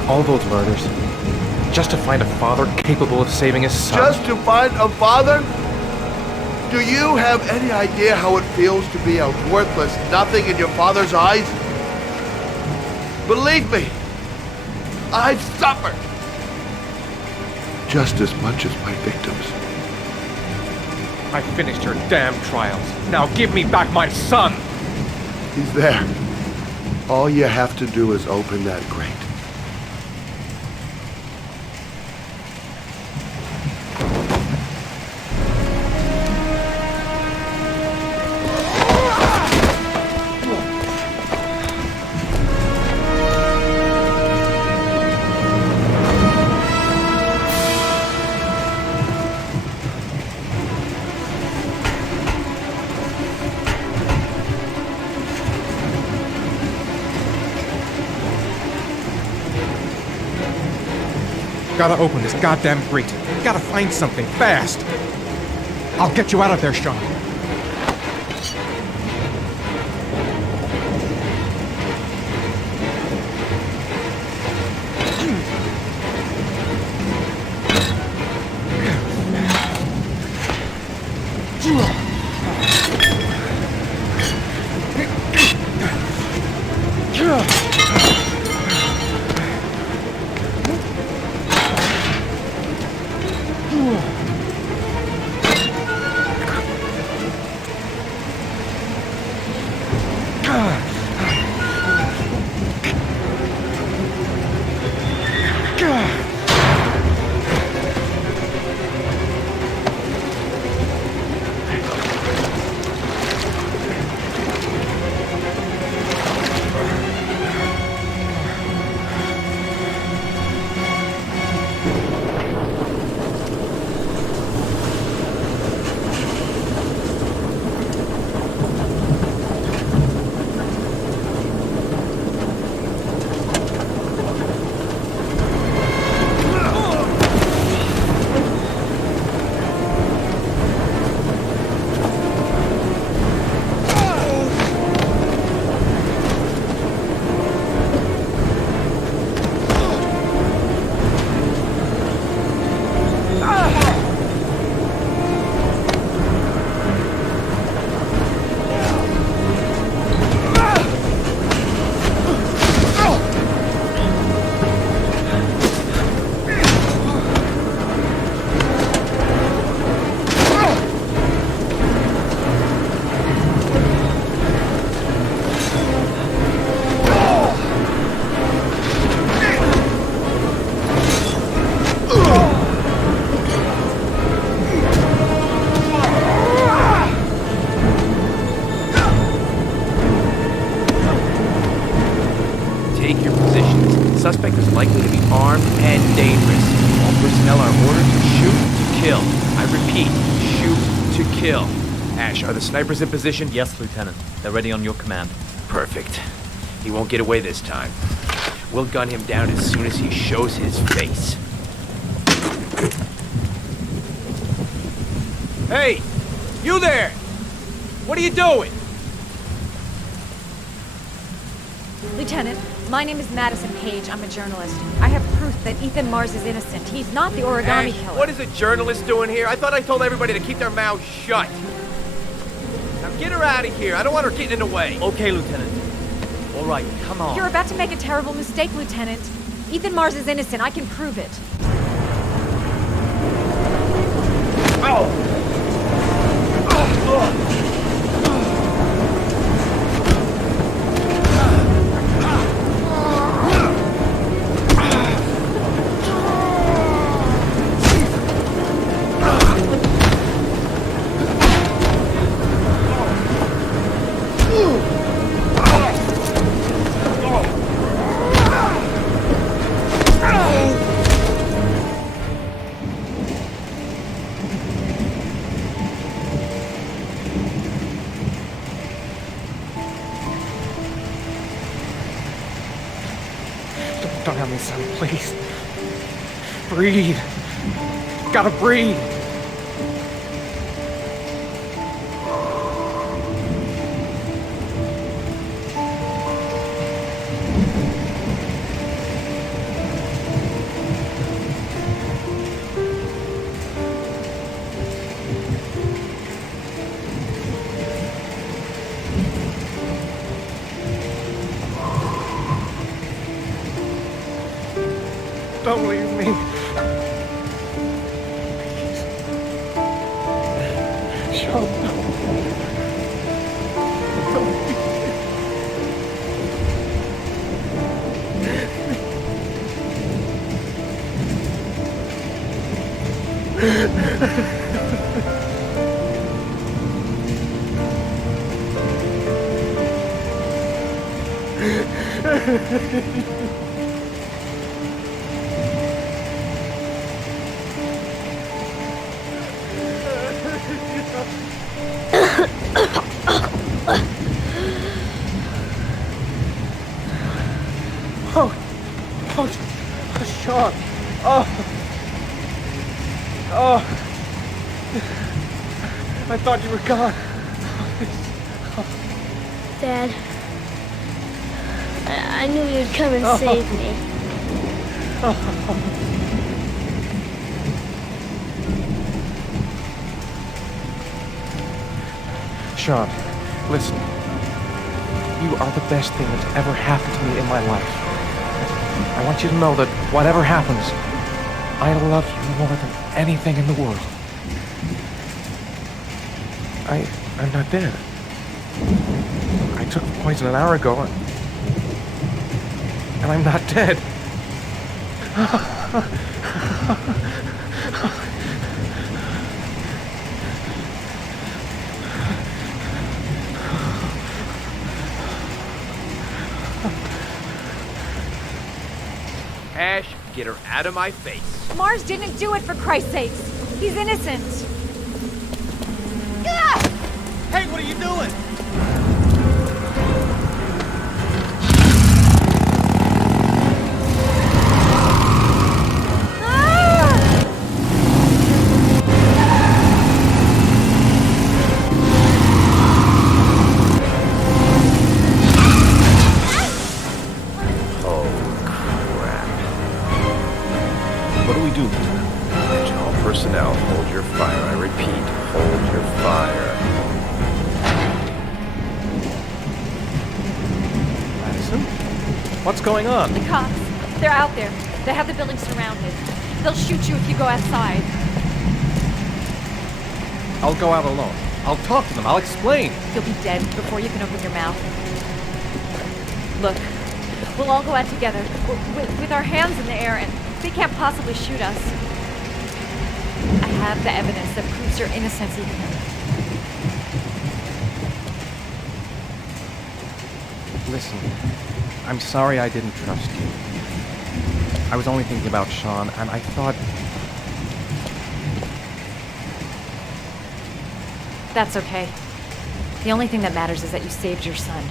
All those murders, just to find a father capable of saving his son. Just to find a father? Do you have any idea how it feels to be a worthless nothing in your father's eyes? Believe me, I've suffered just as much as my victims. I finished your damn trials. Now give me back my son! He's there. All you have to do is open that grate. Gotta open this goddamn grate. Gotta find something fast. I'll get you out of there, Sean. suspect is likely to be armed and dangerous. All personnel are ordered to shoot to kill. I repeat, shoot to kill. Ash, are the snipers in position? Yes, Lieutenant. They're ready on your command. Perfect. He won't get away this time. We'll gun him down as soon as he shows his face. Hey! You there! What are you doing? Lieutenant, my name is Madison Page. I'm a journalist. I have proof that Ethan Mars is innocent. He's not the origami Ash, killer. what is a journalist doing here? I thought I told everybody to keep their mouths shut. Now get her out of here. I don't want her getting in the way. Okay, Lieutenant. All right, come on. You're about to make a terrible mistake, Lieutenant. Ethan Mars is innocent. I can prove it. Don't have me, son, please. Breathe. Gotta breathe. Don't leave me. Please. Sean, Sean. I thought you were gone. Dad, I knew you'd come and save me. Sean, listen. You are the best thing that's ever happened to me in my life. I want you to know that whatever happens, I love you more than anything in the world. I'm not dead. I took the poison an hour ago, and I'm not dead. Ash, get her out of my face. Mars didn't do it, for Christ's sakes. He's innocent. Hey, what are you doing? What do we do, Lieutenant? Attention all personnel, hold your fire. I repeat, hold your fire. Madison? What's going on? The cops. They're out there. They have the building surrounded. They'll shoot you if you go outside. I'll go out alone. I'll talk to them. I'll explain. You'll be dead before you can open your mouth. Look, we'll all go out together, with our hands in the air, and they can't possibly shoot us. I have the evidence that proves your innocence, Ethan. Listen, I'm sorry I didn't trust you. I was only thinking about Sean, and I thought... That's okay. The only thing that matters is that you saved your son.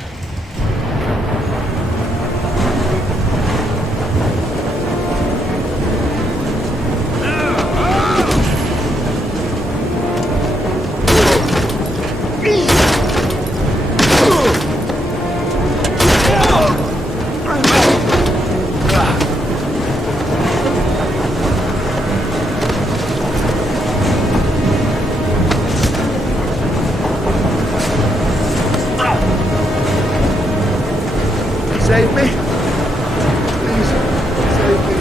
Save me. Please, save me.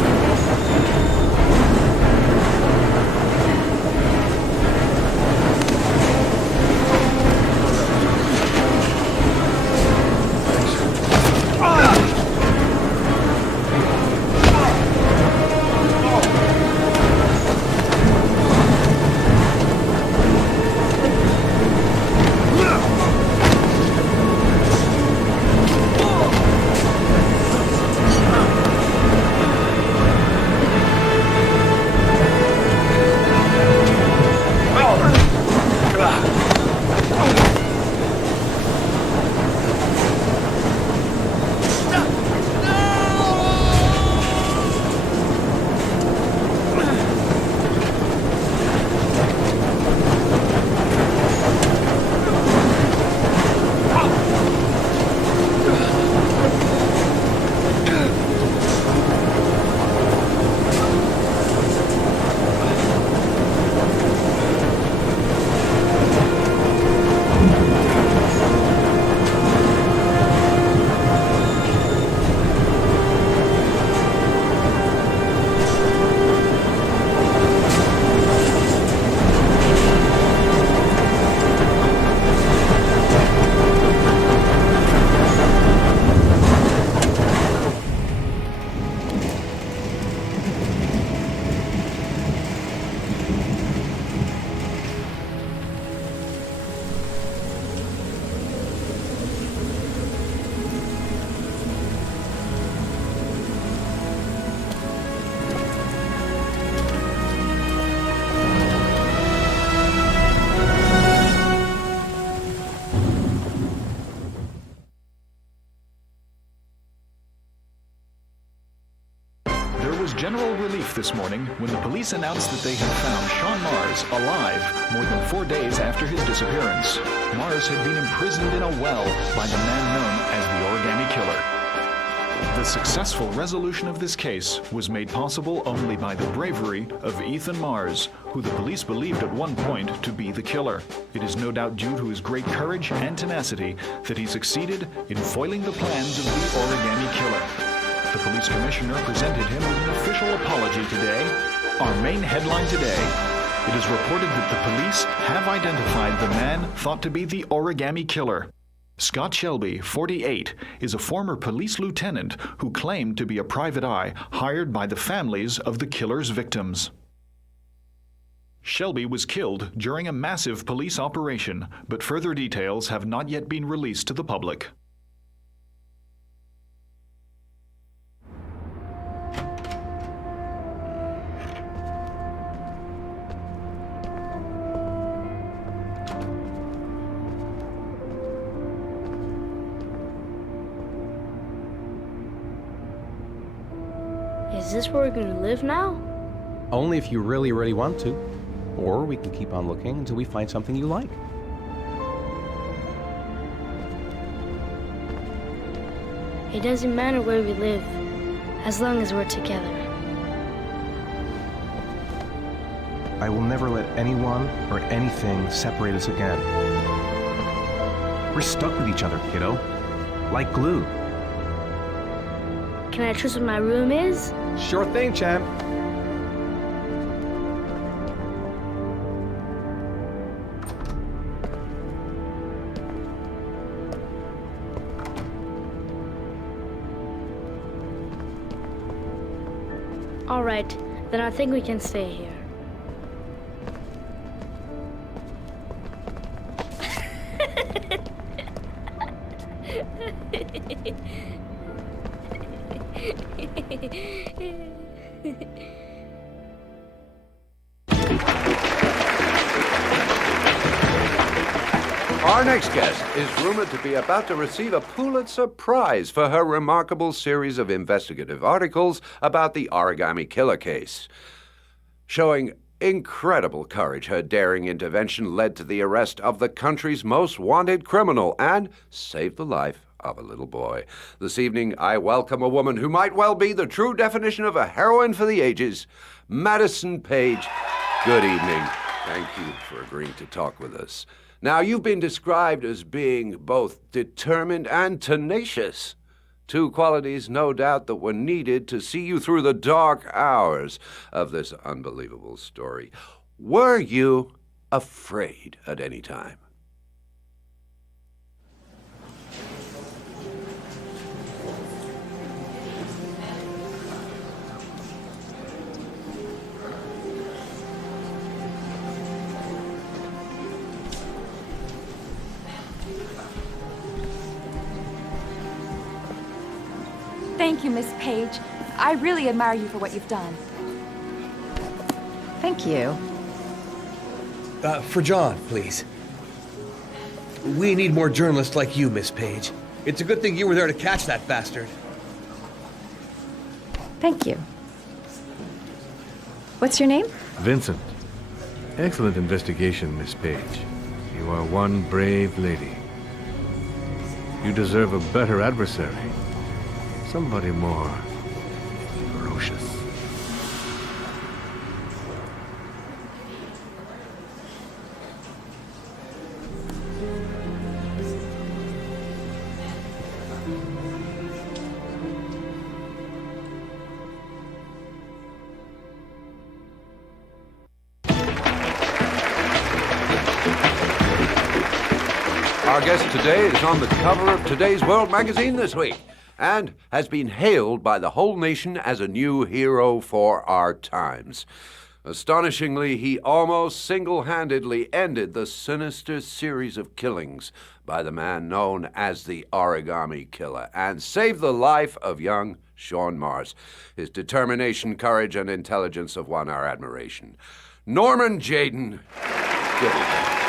General relief this morning when the police announced that they had found Sean Mars alive more than 4 days after his disappearance. Mars had been imprisoned in a well by the man known as the Origami Killer. The successful resolution of this case was made possible only by the bravery of Ethan Mars, who the police believed at one point to be the killer. It is no doubt due to his great courage and tenacity that he succeeded in foiling the plans of the Origami Killer. The police commissioner presented him with an official apology today. Our main headline today: it is reported that the police have identified the man thought to be the Origami Killer. Scott Shelby, 48, is a former police lieutenant who claimed to be a private eye hired by the families of the killer's victims. Shelby was killed during a massive police operation, but further details have not yet been released to the public. Is this where we're gonna live now? Only if you really, really want to. Or we can keep on looking until we find something you like. It doesn't matter where we live, as long as we're together. I will never let anyone or anything separate us again. We're stuck with each other, kiddo. Like glue. Can I choose what my room is? Sure thing, champ. All right, then I think we can stay here. Our next guest is rumored to be about to receive a Pulitzer Prize for her remarkable series of investigative articles about the Origami Killer case. Showing incredible courage, her daring intervention led to the arrest of the country's most wanted criminal and saved the life of a little boy. This evening, I welcome a woman who might well be the true definition of a heroine for the ages, Madison Page. Good evening. Thank you for agreeing to talk with us. Now, you've been described as being both determined and tenacious. Two qualities, no doubt, that were needed to see you through the dark hours of this unbelievable story. Were you afraid at any time? Thank you, Miss Page. I really admire you for what you've done. Thank you. For John, please. We need more journalists like you, Miss Page. It's a good thing you were there to catch that bastard. Thank you. What's your name? Vincent. Excellent investigation, Miss Page. You are one brave lady. You deserve a better adversary. Somebody more ferocious. Our guest today is on the cover of today's World magazine this week, and has been hailed by the whole nation as a new hero for our times. Astonishingly, he almost single-handedly ended the sinister series of killings by the man known as the Origami Killer and saved the life of young Sean Mars. His determination, courage, and intelligence have won our admiration. Norman Jayden. Good evening.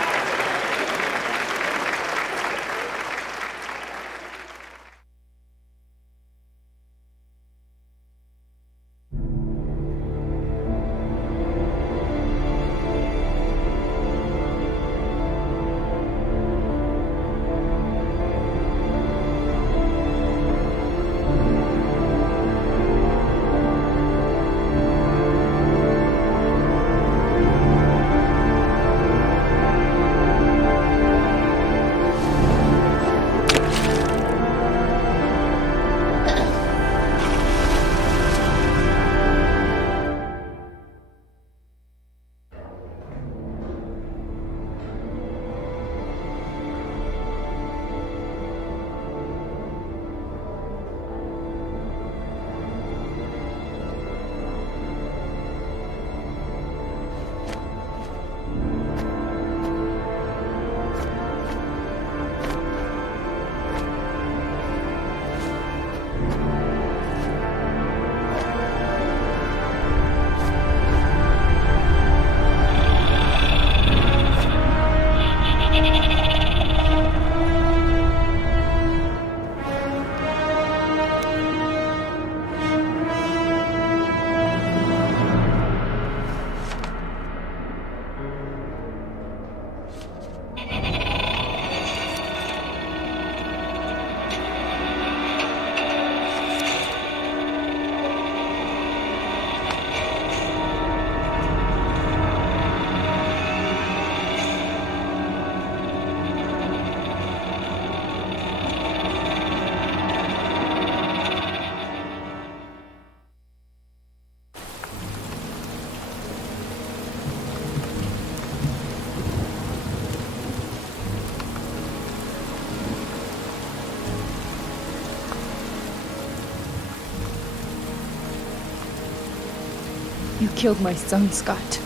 You killed my son, Scott.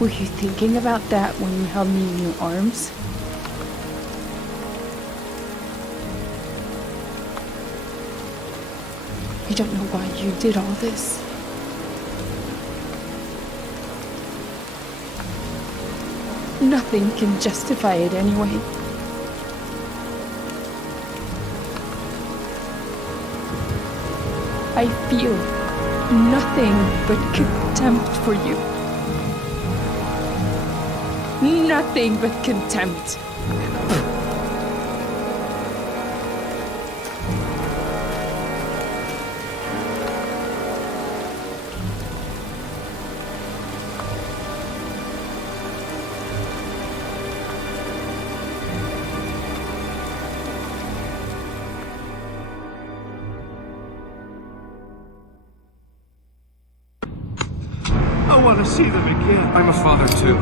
Were you thinking about that when you held me in your arms? I don't know why you did all this. Nothing can justify it anyway. I feel nothing but contempt for you. Nothing but contempt. I want to see them again. I'm a father too.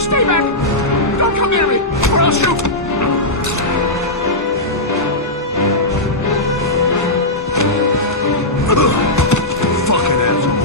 Stay back! Don't come near me, or I'll shoot! Fucking asshole.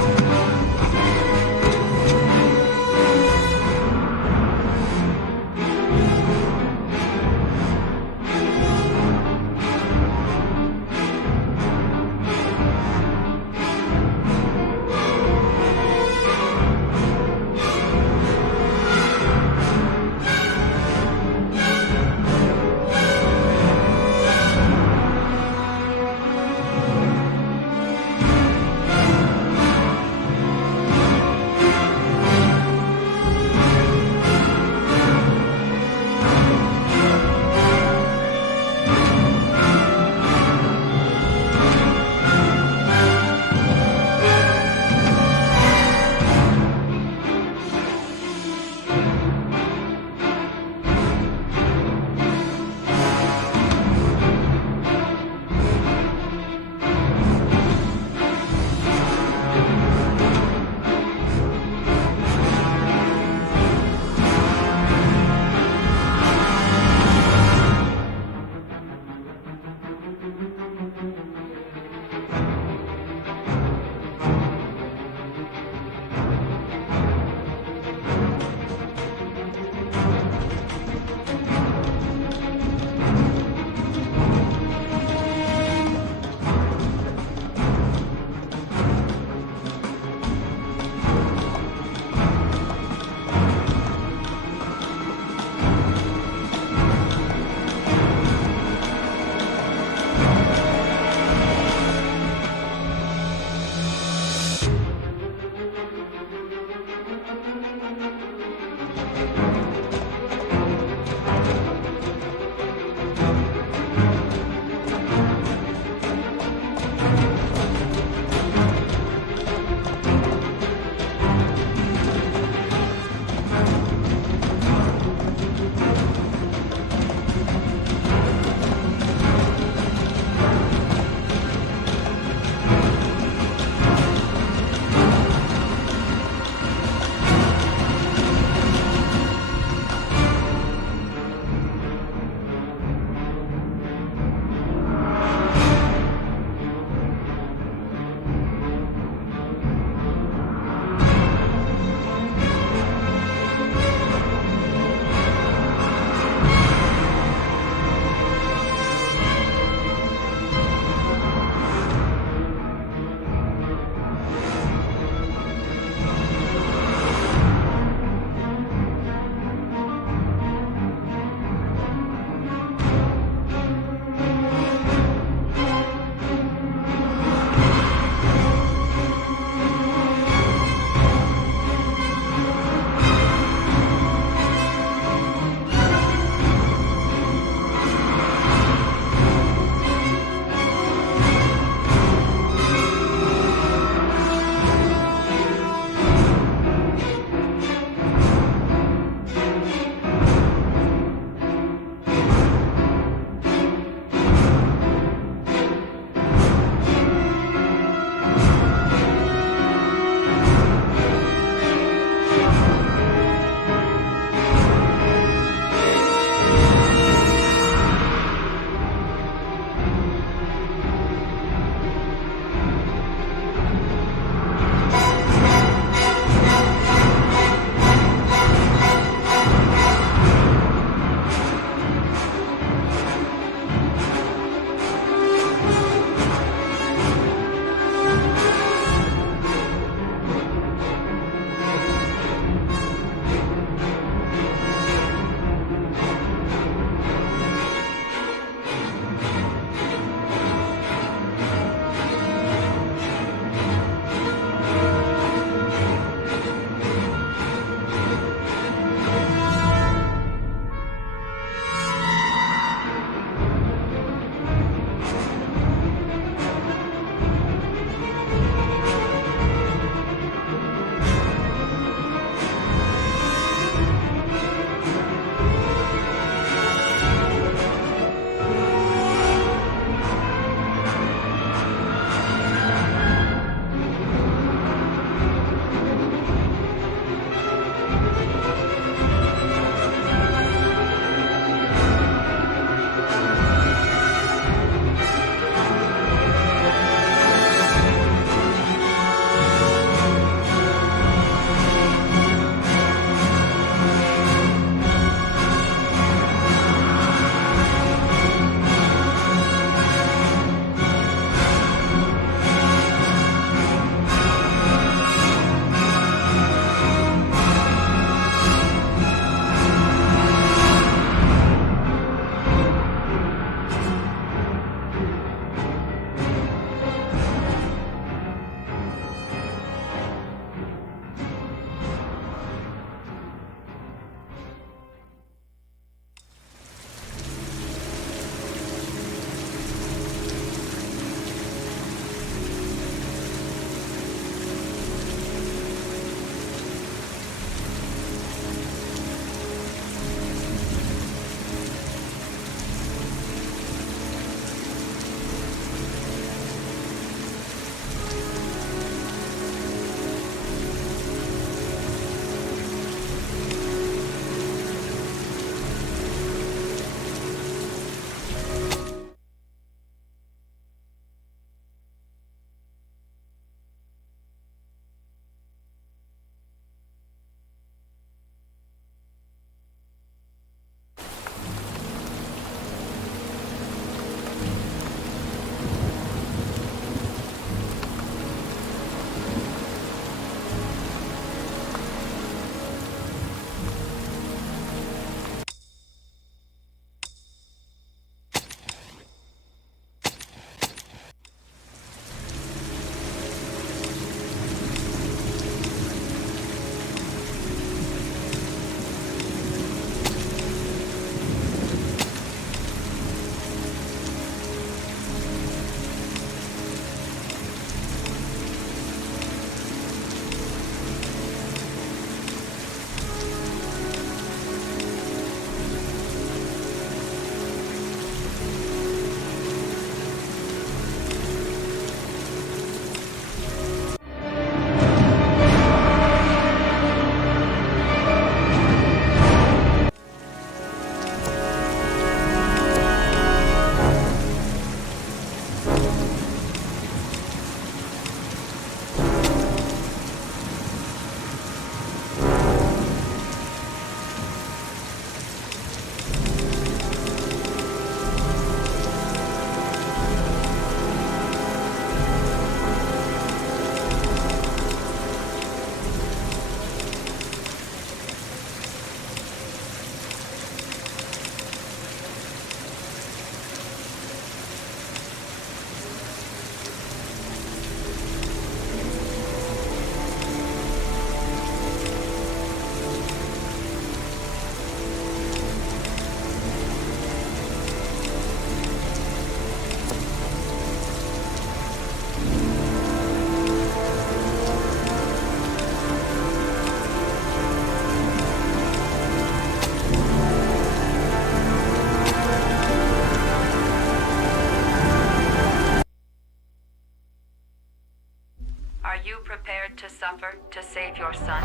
effort to save your son?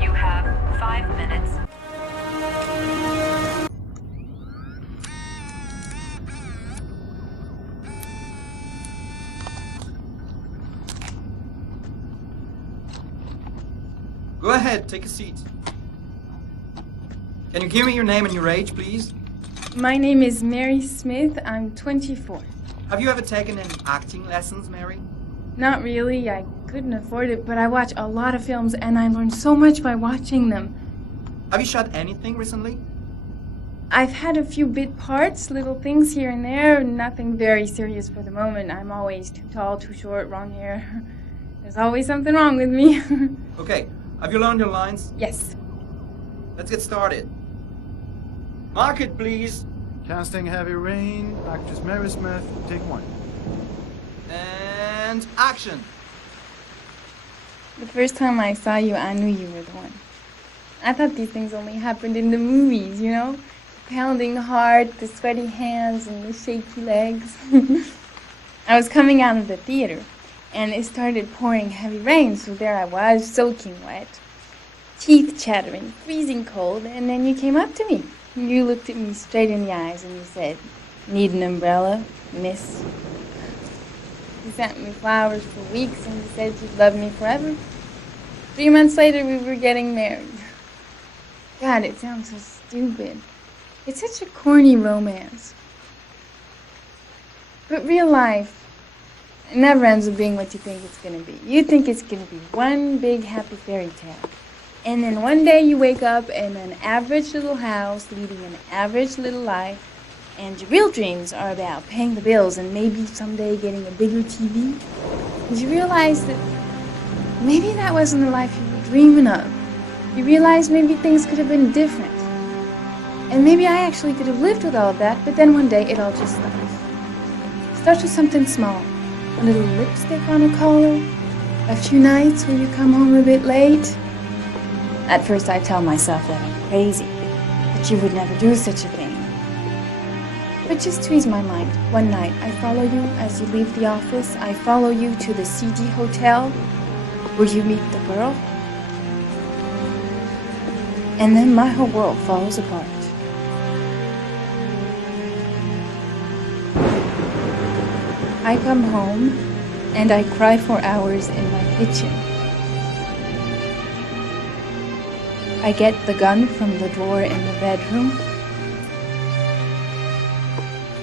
You have 5 minutes. Go ahead, take a seat. Can you give me your name and your age, please? My name is Mary Smith. I'm 24. Have you ever taken any acting lessons, Mary? Not really. I couldn't afford it, but I watch a lot of films and I learn so much by watching them. Have you shot anything recently? I've had a few bit parts, little things here and there, nothing very serious for the moment. I'm always too tall, too short, wrong hair. There's always something wrong with me. Okay, have you learned your lines? Yes. Let's get started. Mark it, please. Casting Heavy Rain, actress Mary Smith, take 1. And action. The first time I saw you, I knew you were the one. I thought these things only happened in the movies, you know? The pounding heart, the sweaty hands, and the shaky legs. I was coming out of the theater, and it started pouring heavy rain, so there I was, soaking wet. Teeth chattering, freezing cold, and then you came up to me. You looked at me straight in the eyes and you said, "Need an umbrella, miss?" You sent me flowers for weeks and you said you'd love me forever. 3 months later, we were getting married. God, it sounds so stupid. It's such a corny romance. But real life, it never ends up being what you think it's going to be. You think it's going to be one big happy fairy tale. And then one day you wake up in an average little house, leading an average little life, and your real dreams are about paying the bills and maybe someday getting a bigger TV. And you realize that maybe that wasn't the life you were dreaming of. You realize maybe things could have been different. And maybe I actually could have lived with all of that, but then one day it all just stops. It starts with something small. A little lipstick on a collar, a few nights when you come home a bit late. At first I tell myself that I'm crazy, that you would never do such a thing. But just to ease my mind, one night I follow you as you leave the office. I follow you to the CD hotel where you meet the girl. And then my whole world falls apart. I come home and I cry for hours in my kitchen. I get the gun from the drawer in the bedroom,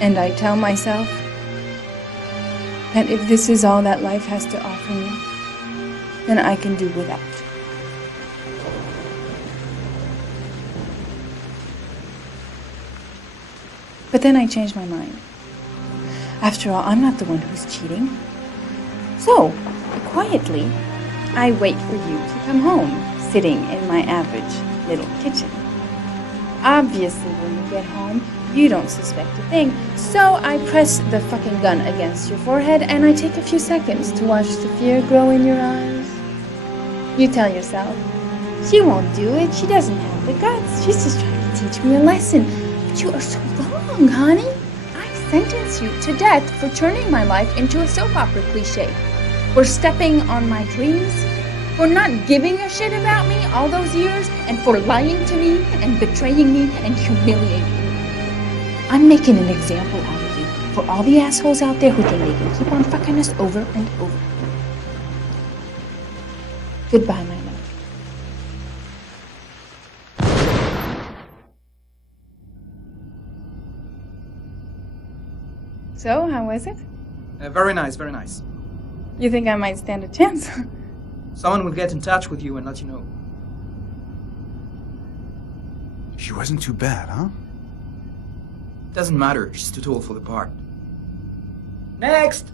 and I tell myself that if this is all that life has to offer me, then I can do without. But then I change my mind. After all, I'm not the one who's cheating. So, quietly, I wait for you to come home, sitting in my average little kitchen. Obviously, when you get home, you don't suspect a thing, so I press the fucking gun against your forehead and I take a few seconds to watch the fear grow in your eyes. You tell yourself, she won't do it, she doesn't have the guts, she's just trying to teach me a lesson. But you are so wrong, honey. I sentence you to death for turning my life into a soap opera cliche, for stepping on my dreams, for not giving a shit about me all those years, and for lying to me and betraying me and humiliating me. I'm making an example out of you for all the assholes out there who think they can keep on fucking us over and over. Goodbye, my love. So, how was it? Very nice, very nice. You think I might stand a chance? Someone will get in touch with you and let you know. She wasn't too bad, huh? Doesn't matter, she's too tall for the part. Next!